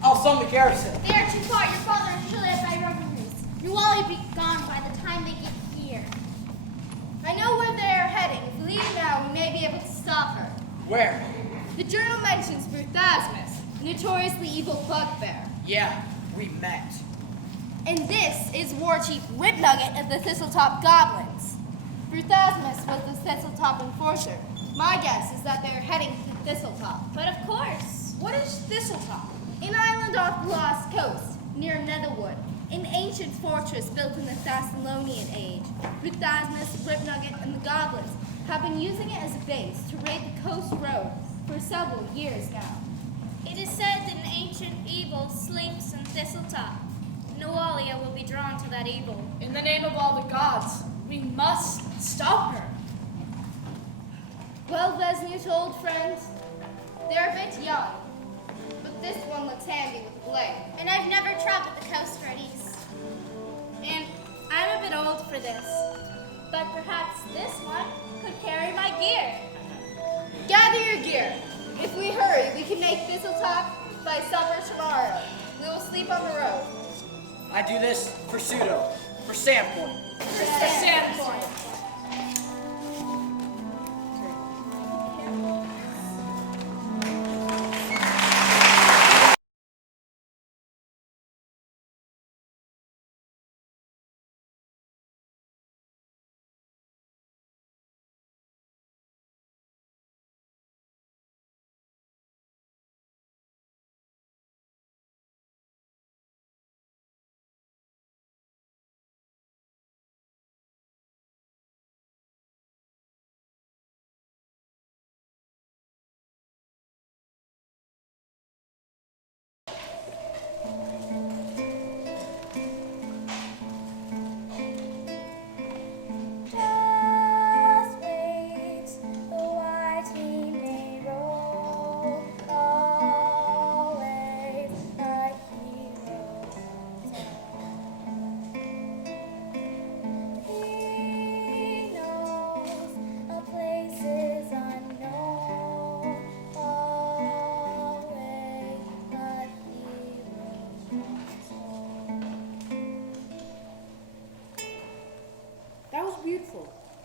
I'll summon the garrison. They are too far. Your father is surely by revenues. Ruali be gone by the time they get here. I know where they are heading. If we leave now, we may be able to stop her. Where? The journal mentions Bruthasmus, a notoriously evil bugbear. Yeah, we met. And this is War Chief Whipnugget of the Thistletop Goblins. Bruthasmus was the Thistletop enforcer. My guess is that they are heading to Thistletop. But of course. What is Thistletop? An island off the Lost Coast, near Netherwood. An ancient fortress built in the Thessalonian age. Bruthasmus, Whipnugget, and the Goblins have been using it as a base to raid the coast road for several years now. It is said that an ancient evil slinks in Thistletop. Noalia will be drawn to that evil. In the name of all the gods, we must stop her. Well, Vesnute, old friend, they're a bit young, but this one looks handy with a blade. And I've never traveled the coast roadies. And I'm a bit old for this. But perhaps this one could carry my gear. Gather your gear. If we hurry, we can make Thistletop by supper tomorrow. We will sleep on the road. I do this for pseudo, for Sandpoint. For Sandpoint.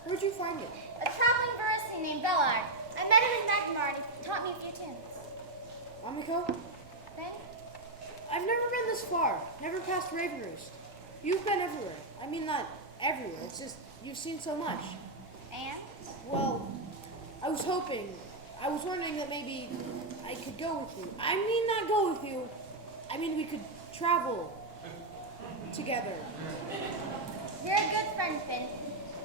Where'd you find it? A traveling Barista named Bellard. I met him in Magmar and he taught me a few tunes. Amiko? Ben? I've never been this far. Never past Raven Roost. You've been everywhere. I mean, not everywhere. It's just you've seen so much. And? Well, I was wondering that maybe I could go with you. I mean, not go with you. I mean, we could travel together. You're a good friend, Finn.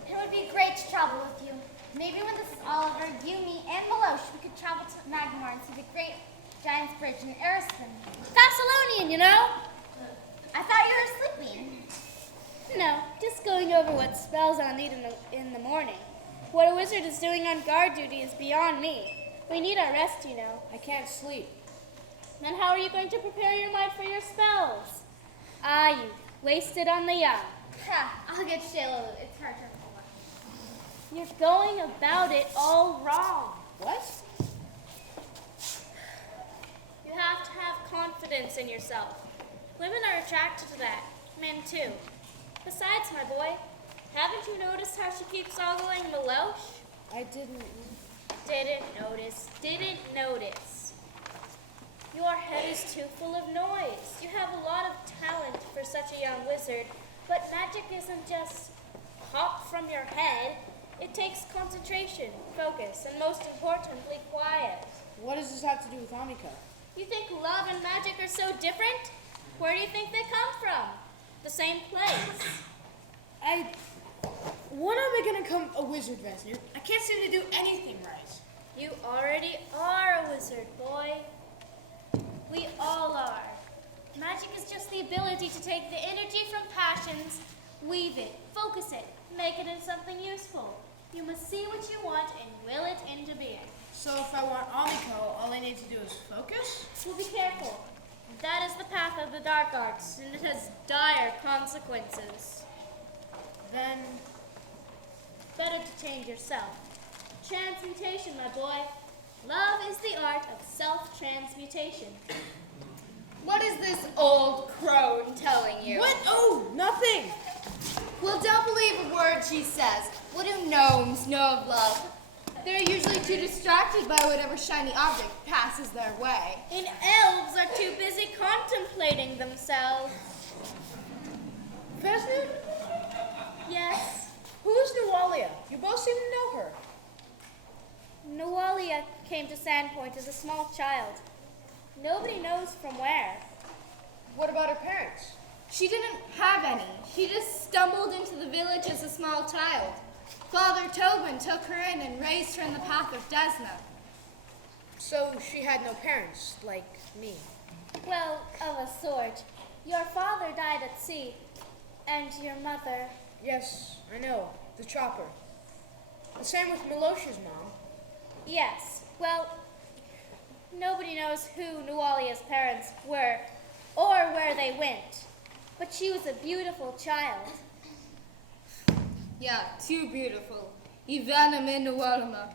It would be great to travel with you. Maybe when this is all over, you, me, and Melosh, we could travel to Magmar and see the great Giant's Bridge in Ariston. Thessalonian, you know? I thought you were sleeping. No, just going over what spells I'll need in the morning. What a wizard is doing on guard duty is beyond me. We need our rest, you know. I can't sleep. Then how are you going to prepare your mind for your spells? Ah, you wasted on the young. Ha, I'll get Shayla. It's her turn. You're going about it all wrong. What? You have to have confidence in yourself. Women are attracted to that. Men too. Besides, my boy, haven't you noticed how she keeps ogling Melosh? I didn't. Didn't notice. Your head is too full of noise. You have a lot of talent for such a young wizard, but magic isn't just pop from your head. It takes concentration, focus, and most importantly, quiet. What does this have to do with Amika? You think love and magic are so different? Where do you think they come from? The same place. When am I gonna become a wizard, Vesnir? I can't seem to do anything right. You already are a wizard, boy. We all are. Magic is just the ability to take the energy from passions, weave it, focus it, make it into something useful. You must see what you want and will it into being. So if I want Amiko, all I need to do is focus? Well, be careful. That is the path of the dark arts, and it has dire consequences. Then, better to change yourself. Transmutation, my boy. Love is the art of self-transmutation. What is this old crone telling you? What? Oh, nothing. Well, don't believe a word she says. What do gnomes know of love? They're usually too distracted by whatever shiny object passes their way. And elves are too busy contemplating themselves. President? Yes, Who's Nualia? You both seem to know her. Nualia came to Sandpoint as a small child. Nobody knows from where. What about her parents? She didn't have any. She just stumbled into the village as a small child. Father Tobin took her in and raised her in the path of Desna. So she had no parents, like me. Well, of a sort. Your father died at sea, and your mother... Yes, I know. The chopper. The same with Milosh's mom. Yes, well, nobody knows who Nualia's parents were, or where they went. But she was a beautiful child. Yeah, too beautiful. Ivana Minualama.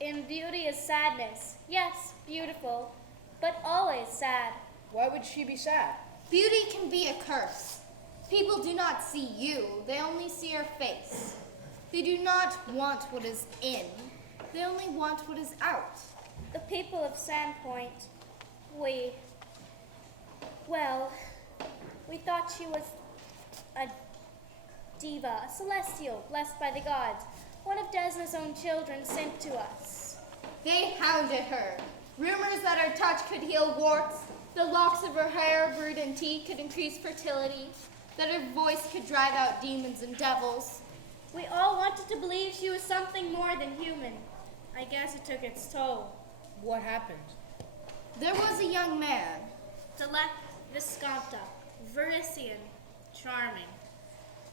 In beauty is sadness. Yes, beautiful, but always sad. Why would she be sad? Beauty can be a curse. People do not see you, they only see your face. They do not want what is in, they only want what is out. The people of Sandpoint, we thought she was a diva, a celestial, blessed by the gods, one of Desna's own children sent to us. They hounded her. Rumors that her touch could heal warts, the locks of her hair brewed in tea could increase fertility, that her voice could drive out demons and devils. We all wanted to believe she was something more than human. I guess it took its toll. What happened? There was a young man. Delec Visconta, Verisian, charming.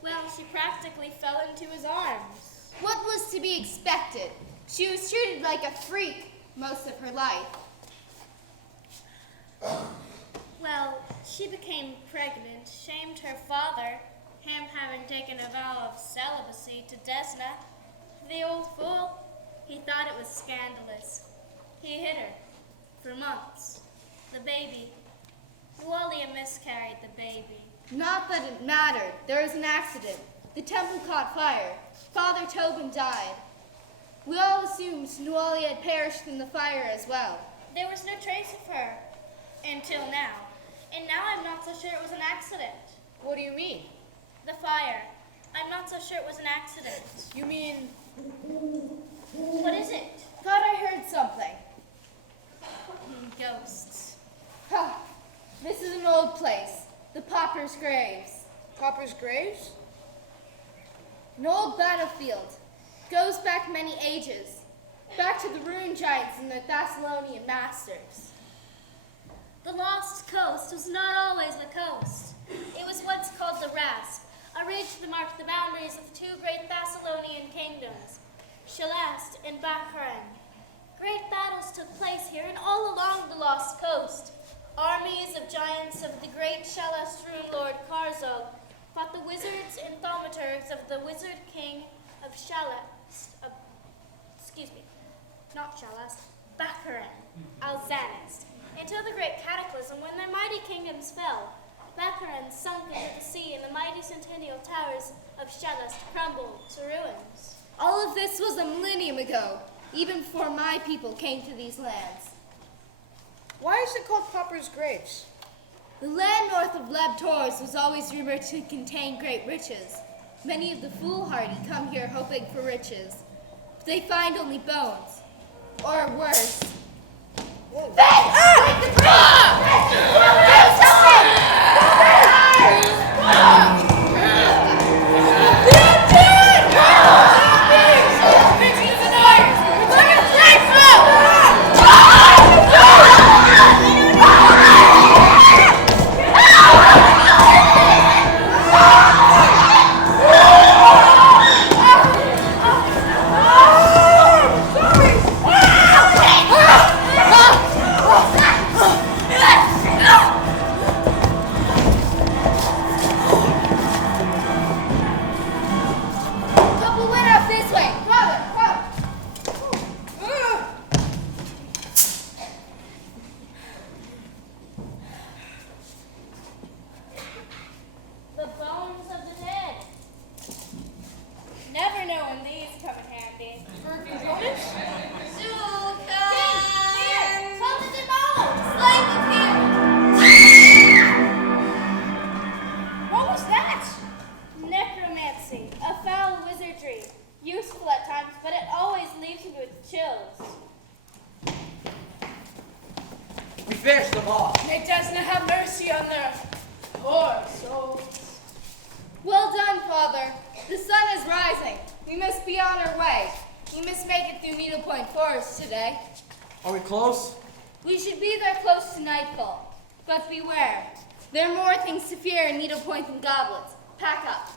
Well, she practically fell into his arms. What was to be expected? She was treated like a freak most of her life. Well, she became pregnant, shamed her father, him having taken a vow of celibacy to Desna. The old fool, he thought it was scandalous. He hid her for months. The baby, Nualia miscarried the baby. Not that it mattered. There was an accident. The temple caught fire. Father Tobin died. We all assumed Nualia had perished in the fire as well. There was no trace of her until now. And now I'm not so sure it was an accident. What do you mean? The fire. I'm not so sure it was an accident. You mean... What is it? Thought I heard something. Ghosts. Huh. This is an old place. The Pauper's Graves. Pauper's Graves? An old battlefield. Goes back many ages. Back to the rune giants and their Thessalonian masters. The Lost Coast was not always a coast. It was what's called the Rasp, a ridge that marked the boundaries of the two great Thessalonian kingdoms, Shalast and Bakran. Great battles took place here and all along the Lost Coast. Armies of giants of the great Shalast Runelord Karzog fought the wizards and thaumaturs of the wizard king of Bakran, Alzanist, until the great cataclysm when their mighty kingdoms fell. Bakran sunk into the sea and the mighty centennial towers of Shalast crumbled to ruins. All of this was a millennium ago, even before my people came to these lands. Why is it called Pauper's Graves? The land north of Leb Tors was always rumored to contain great riches. Many of the foolhardy come here hoping for riches, but they find only bones, or worse. finish them off. May Desna have mercy on their poor souls. Well done, Father. The sun is rising. We must be on our way. We must make it through Needlepoint Forest today. Are we close? We should be there close to nightfall. But beware. There are more things to fear in Needlepoint than goblins. Pack up.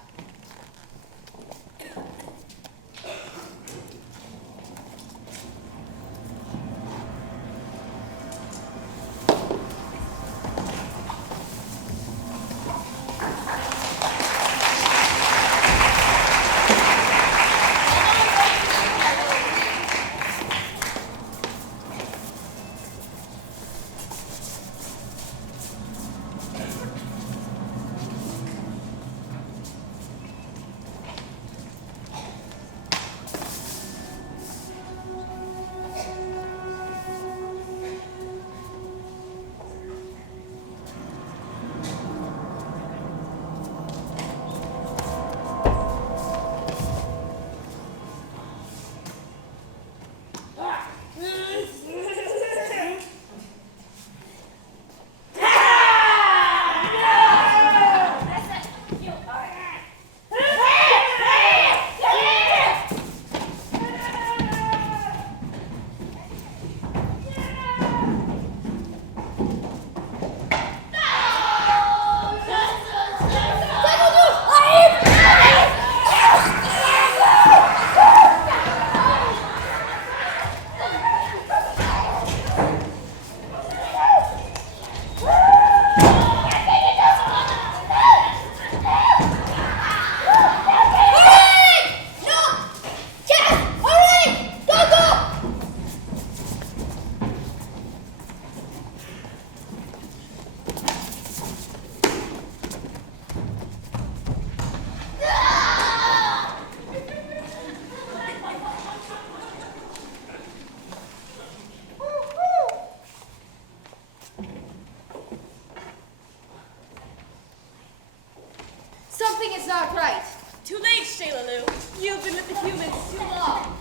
Something is not right. Too late, Shaylaloo. You've been with the humans too long.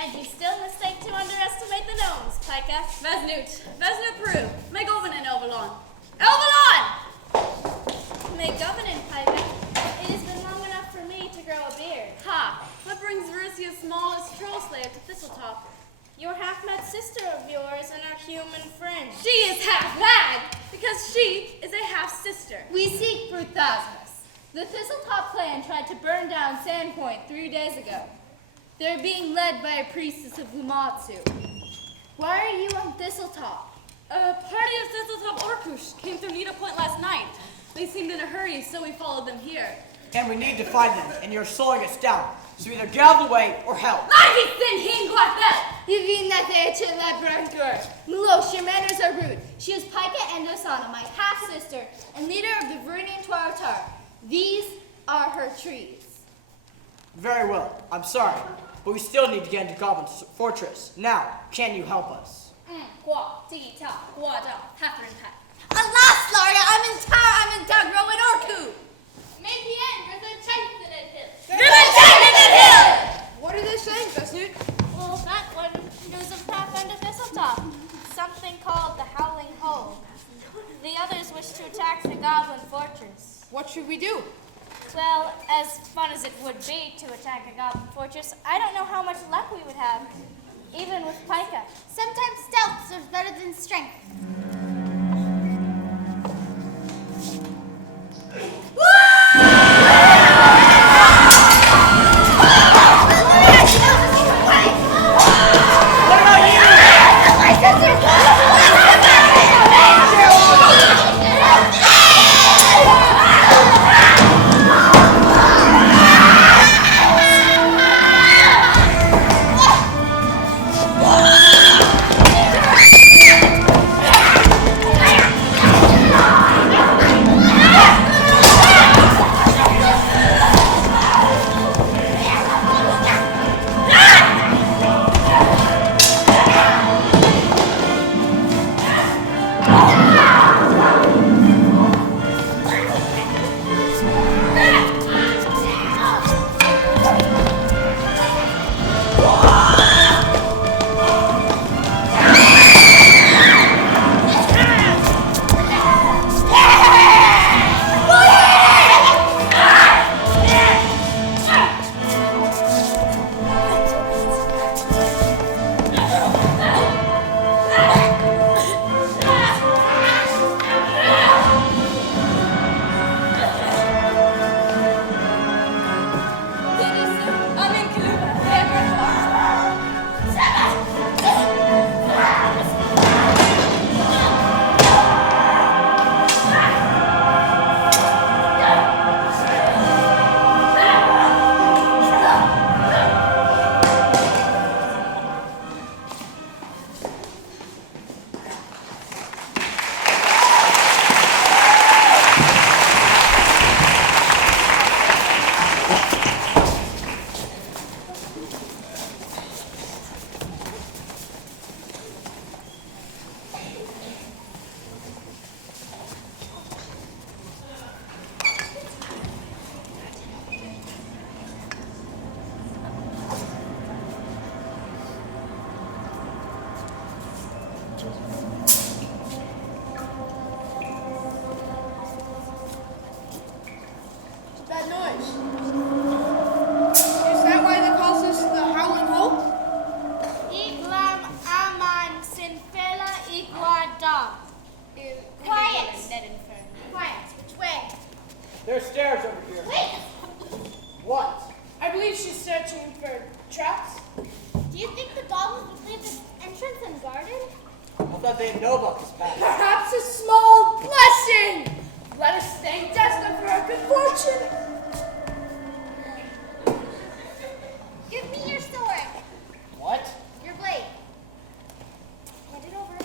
And you still mistake to underestimate the gnomes, Pika. Vaznut. Vaznapru. Megovin and Elvalon. Elvalon! Megovin, Pika. It has been long enough for me to grow a beard. Ha! What brings Verusia's smallest troll slayer to Thistletop? Your half-mad sister of yours and our human friend. She is half-mad because she is a half-sister. We seek Bruthasmus. The Thistletop clan tried to burn down Sandpoint 3 days ago. They're being led by a priestess of Lumatsu. Why are you on Thistletop? A party of Thistletop Orkush came through Needlepoint last night. They seemed in a hurry, so we followed them here. And we need to find them, and you're slowing us down. So either get out of the way or help. Meloche, your manners are rude. She is Pika Endosana, my half-sister and leader of the Verunian Tuaratar. These are her trees. Very well. I'm sorry, but we still need to get into Goblin's fortress. Now, can you help us? Alas, Laria, I'm in Tagro and Orku. What are they saying, Bessie? Well, that one knows of Pathfinder Thistletop. Something called the Howling Hole. The others wish to attack the Goblin Fortress. What should we do? Well, as fun as it would be to attack a Goblin Fortress, I don't know how much luck we would have, even with Pika. Sometimes stealth serves better than strength. my babe Novak is back. Perhaps a small blessing. Let us thank Desna for our good fortune. Give me your sword. What? Your blade. Hand it over.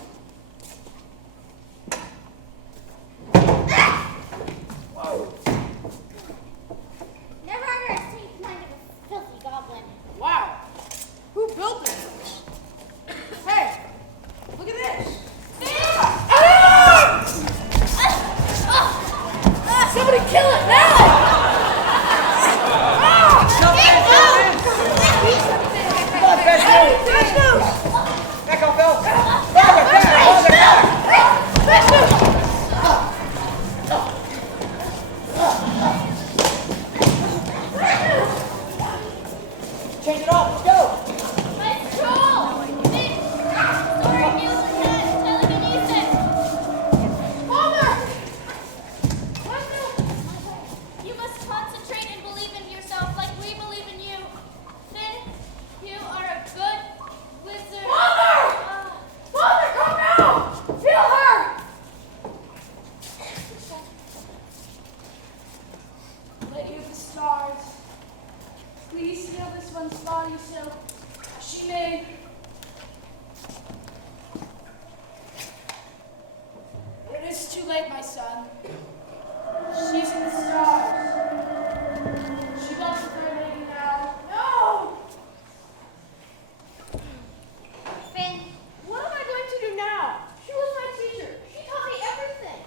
Never underestimate the mind of a filthy goblin. Wow. Who built this? Hey, look at this. Somebody kill it now! Come on, Fast move! Back off, Bill! Change it off, let's go! My scroll! Sword, you telekinesis! You must concentrate and believe in yourself like we believe in you. Finn, you are a good wizard. Mother! Mother, come now! Feel her! Lady of the Stars, please heal this one's body so she may. It is too late, my son. She's in the stars. She loves the fair lady now. No! Finn, What am I going to do now? She was my teacher. She taught me everything.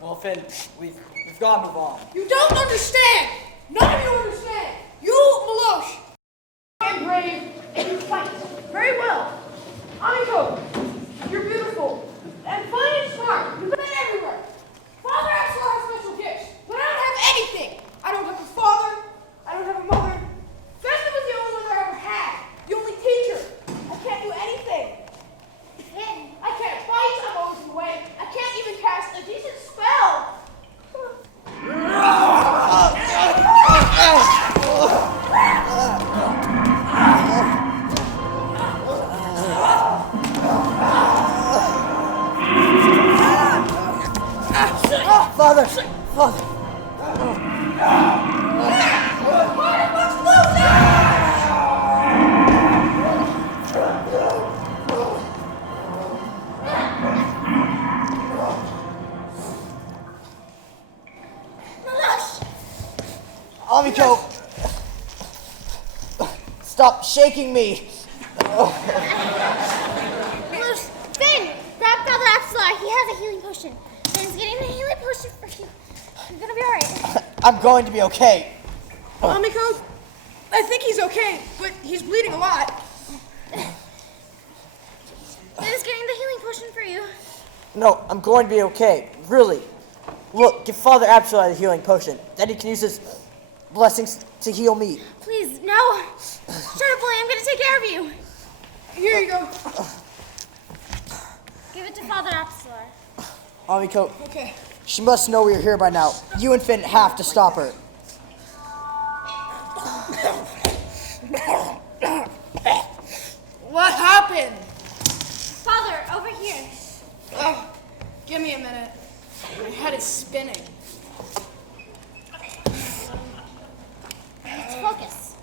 Well, Finn, we've got to move on. You don't understand! None of you understand! You, Malosh, are brave and you fight very well. Amiko, you're beautiful and funny and smart. You've been everywhere. Father Axel has special gifts, but I don't have anything. I don't have a father. I don't have a mother. Festive was the only one I ever had. The only teacher. I can't do anything. Finn, I can't fight. I'm always in the way. I can't even cast a decent spell. Father! Amiko! Stop shaking me! Finn, grab Father Axelar. He has a healing potion. Finn's getting the healing potion for you. You're gonna be alright. I'm going to be okay. Amiko, I think he's okay, but he's bleeding a lot. Finn's getting the healing potion for you. No, I'm going to be okay. Really. Look, give Father Absol the healing potion. Then he can use his blessings to heal me. Please, no. Shut up, boy. I'm gonna take care of you. Here you go. Give it to Father Axelar. Amiko, Okay. she must know we're here by now. You and Finn have to stop her. What happened? Father, over here. Oh, give me a minute. My head is spinning. Let's focus.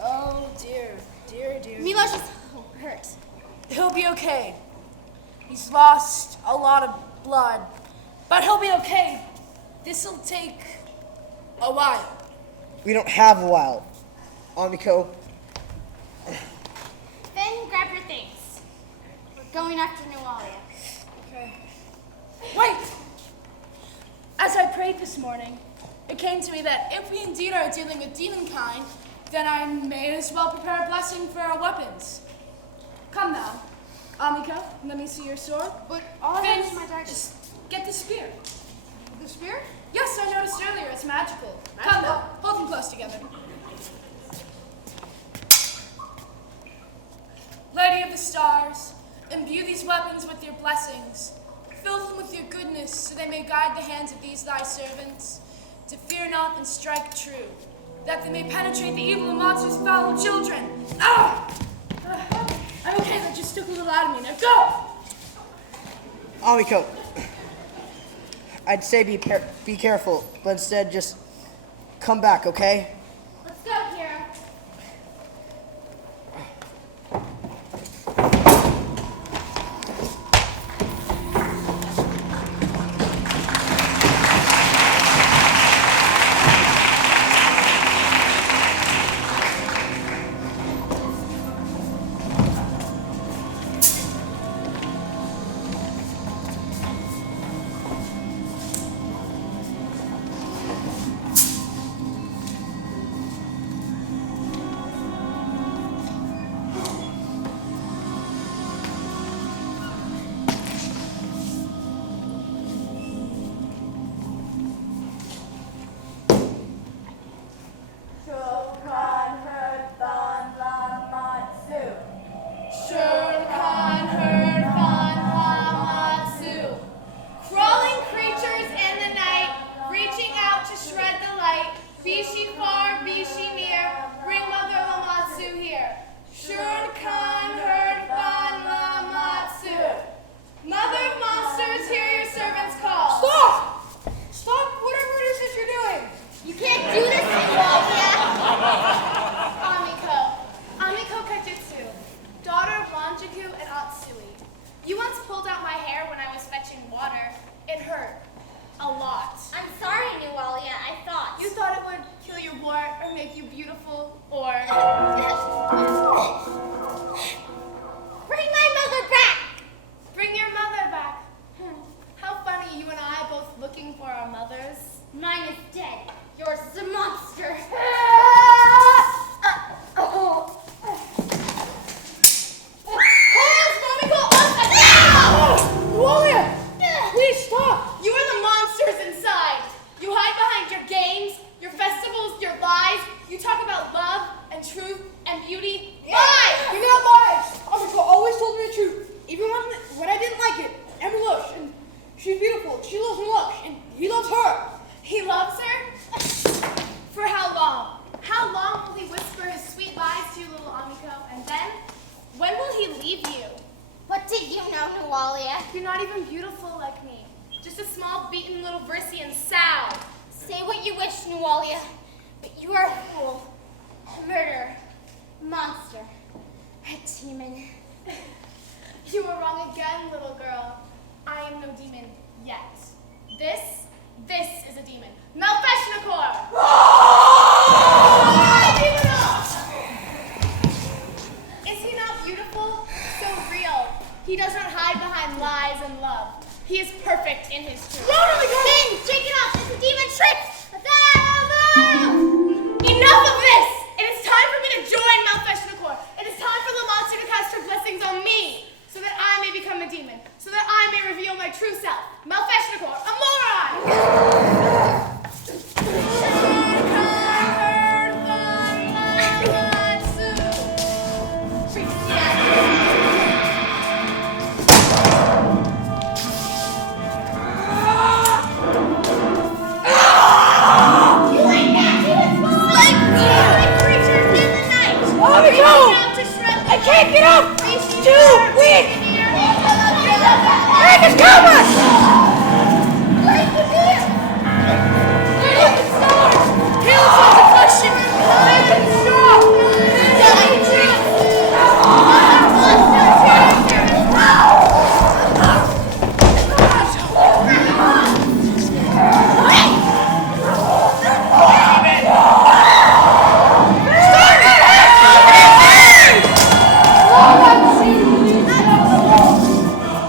Oh dear, dear, dear. Milosh is hurt. He'll be okay. He's lost a lot of blood, but he'll be okay. This'll take a while. We don't have a while. Amiko, Finn, grab your things. We're going after Nualia. Okay. Wait! As I prayed this morning, it came to me that if we indeed are dealing with demonkind, then I may as well prepare a blessing for our weapons. Come now. Amiko, let me see your sword. But all I have is my dagger. Just get the spear. The spear? Yes, I noticed earlier it's magical. Come now, hold them close together. Lady of the Stars, imbue these weapons with your blessings. Fill them with your goodness, so they may guide the hands of these thy servants, to fear not and strike true, that they may penetrate the evil of monsters' foul children. Ah! I'm okay, that just took a little out of me. Now go! Amiko, I'd say be careful, but instead just come back, okay? Let's go, Kira.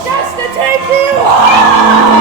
Just to take you!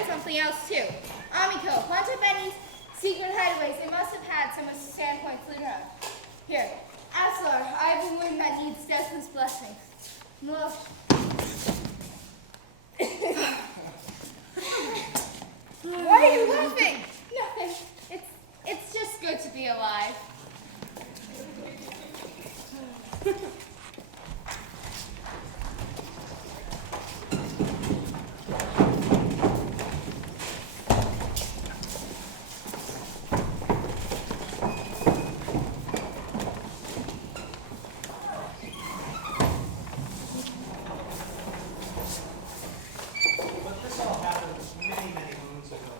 find something else too. Amiko, hunt up any secret hideaways. They must have had some of Sandpoint's loot around. Here, Aslar, I have a wound that needs Desmond's blessing. Look. Why are you laughing? Nothing. It's just good to be alive. But this all happened many, many moons ago.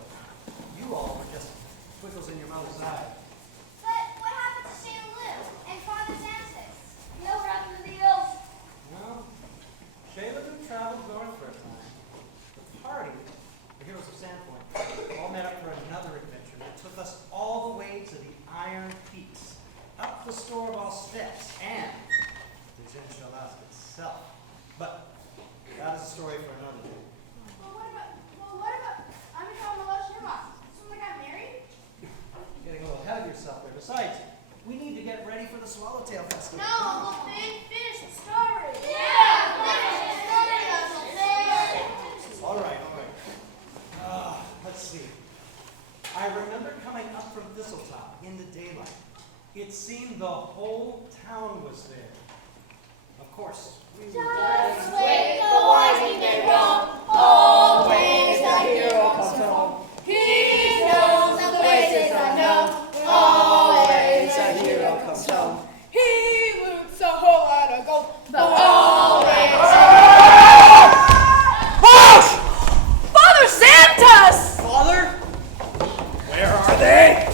You all were just twinkles in your mother's eye. But what happened to Shayla and Father Xanthus? No happened to the elves. Well, Shayla traveled north for a time. The party, the heroes of Sandpoint, all met up for another adventure that took us all the way to the Iron Peaks, up the store of all steps, and the Zinshalast itself. But that is a story for another day. Well, what about Amiko and Melosh Nirmok? Someone got married? You're getting a little ahead of yourself there. Besides, we need to get ready for the Swallowtail Festival. No, Uncle Finn, finish the story. All right. Let's see. I remember coming up from Thistletop in the daylight. It seemed the whole town was there. Of course, we were Just wait, the wise may roam. Always the hero comes home. He knows the places unknown. Always the hero comes home. He loots a whole lot of gold, but always Father Xanthus! Father? Where are they?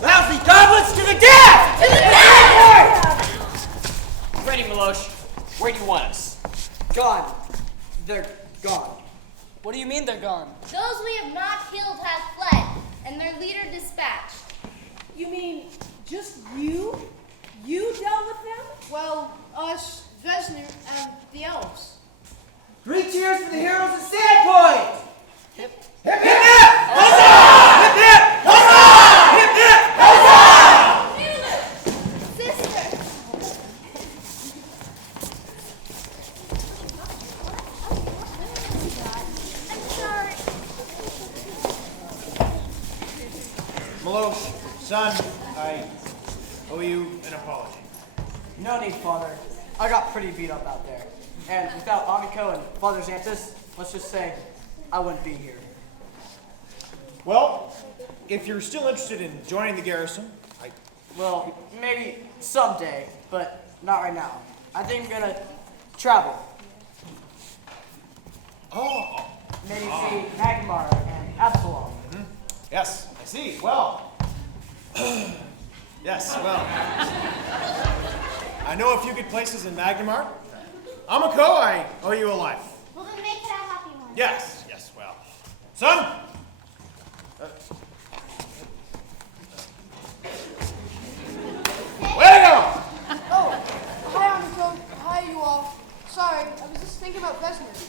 Lousy goblins to the death! To the death! Ready, Melosh. Where do you want us? Gone. They're gone. What do you mean they're gone? Those we have not killed have fled, and their leader dispatched. You mean just you? You dealt with them? well, us, Vesnir, and the elves. 3 cheers for the heroes of Sandpoint! Hip, hip, hip! Huzzah! Hip, hip! Huzzah! Hip, hip! Huzzah! Sister! I'm sorry. Melosh, son, I owe you an apology. No need, Father. I got pretty beat up out there. And without Amiko and Father Xanthus, let's just say I wouldn't be here. Well, if you're still interested in joining the garrison, Well, maybe someday, but not right now. I think I'm gonna travel. Oh. Maybe see Magmar and Absalom. Mm-hmm. Yes, I see. Well. Yes, well. I know a few good places in Magnemar. Amiko, I owe you a life. Well, then make it a happy one. Yes, well. Son! Way to go! Oh, hi, Amiko. Hi, you all. Sorry, I was just thinking about Vesnir.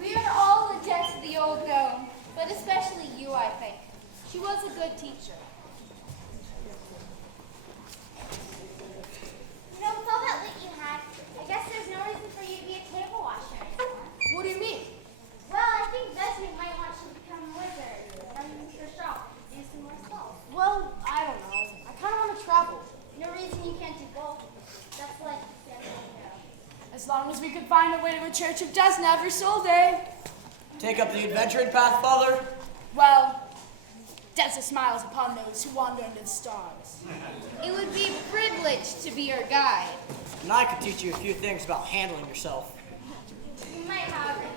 We are all the debt to the old gnome, but especially you, I think. She was a good teacher. You know, with all that loot you had, I guess there's no reason for you to be a table washer anymore. What do you mean? Well, I think Vesmir might want you to become a wizard and your shop do some more spells. Well, I don't know. I kind of want to travel. No reason you can't do both. That's like Sandpoint. As long as we could find a way to a Church of Desna every soul day. Take up the adventuring path, Father? Well, Desna smiles upon those who wander under the stars. It would be a privilege to be your guide. And I could teach you a few things about handling yourself. You might have it.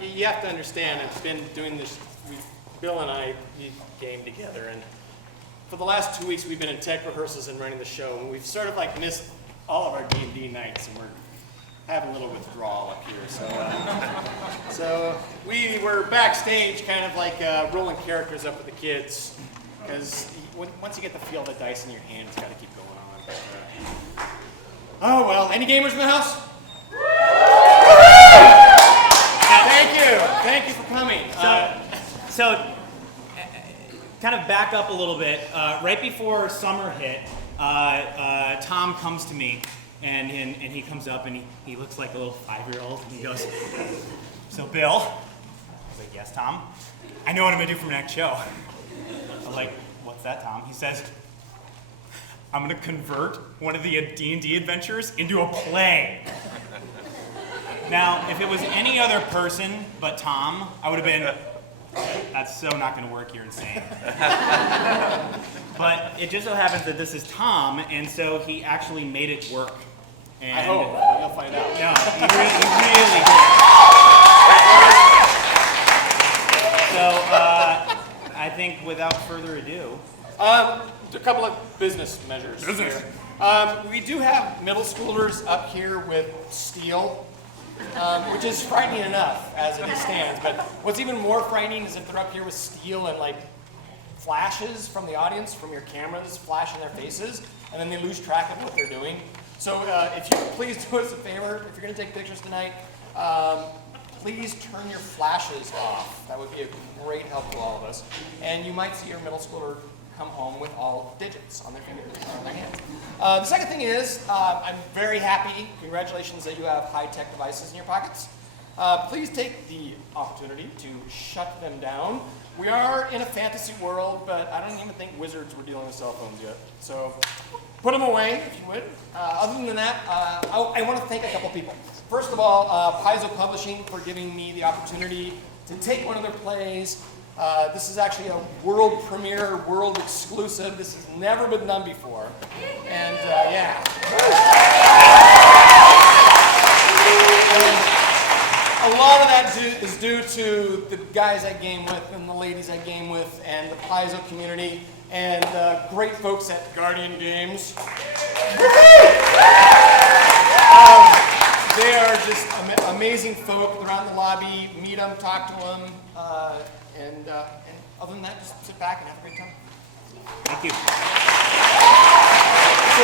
you have to understand, I've been doing this, Bill and I game together, and for the last 2 weeks we've been in tech rehearsals and running the show, and we've sort of like missed all of our D&D nights, and we're having a little withdrawal up here. So we were backstage kind of like rolling characters up with the kids, because once you get the feel of the dice in your hand, it's got to keep going on. But, oh well, any gamers in the house? Thank you for coming. So kind of back up a little bit. Right before summer hit, Tom comes to me, and he comes up and he looks like a little 5-year-old, and he goes, "So Bill," I was like, "Yes, Tom. I know what I'm gonna do for my next show." I was like, "What's that, Tom?" He says, "I'm gonna convert one of the D&D adventures into a play." Now, if it was any other person but Tom, I would have been, "That's so not going to work, you're insane." But it just so happens that this is Tom, and so he actually made it work. And I hope. You'll find out. No, he really did. So, I think without further ado... A couple of business measures here. We do have middle schoolers up here with steel, which is frightening enough as it stands. But what's even more frightening is if they're up here with steel and like flashes from the audience, from your cameras, flash in their faces, and then they lose track of what they're doing. So if you could please do us a favor, if you're going to take pictures tonight, please turn your flashes off. That would be a great help to all of us. And you might see your middle schooler come home with all digits on their fingers or on their hands. The second thing is, I'm very happy, congratulations that you have high-tech devices in your pockets. Please take the opportunity to shut them down. We are in a fantasy world, but I don't even think wizards were dealing with cell phones yet. So put them away, if you would. Other than that, I want to thank a couple people. First of all, Paizo Publishing for giving me the opportunity to take one of their plays. This is actually a world premiere, world exclusive. This has never been done before. And yeah. A lot of that is due to the guys I game with and the ladies I game with and the Paizo community and great folks at Guardian Games. They are just amazing folk. They're out in the lobby. Meet them, talk to them. And other than that, just sit back and have a great time. Thank you. So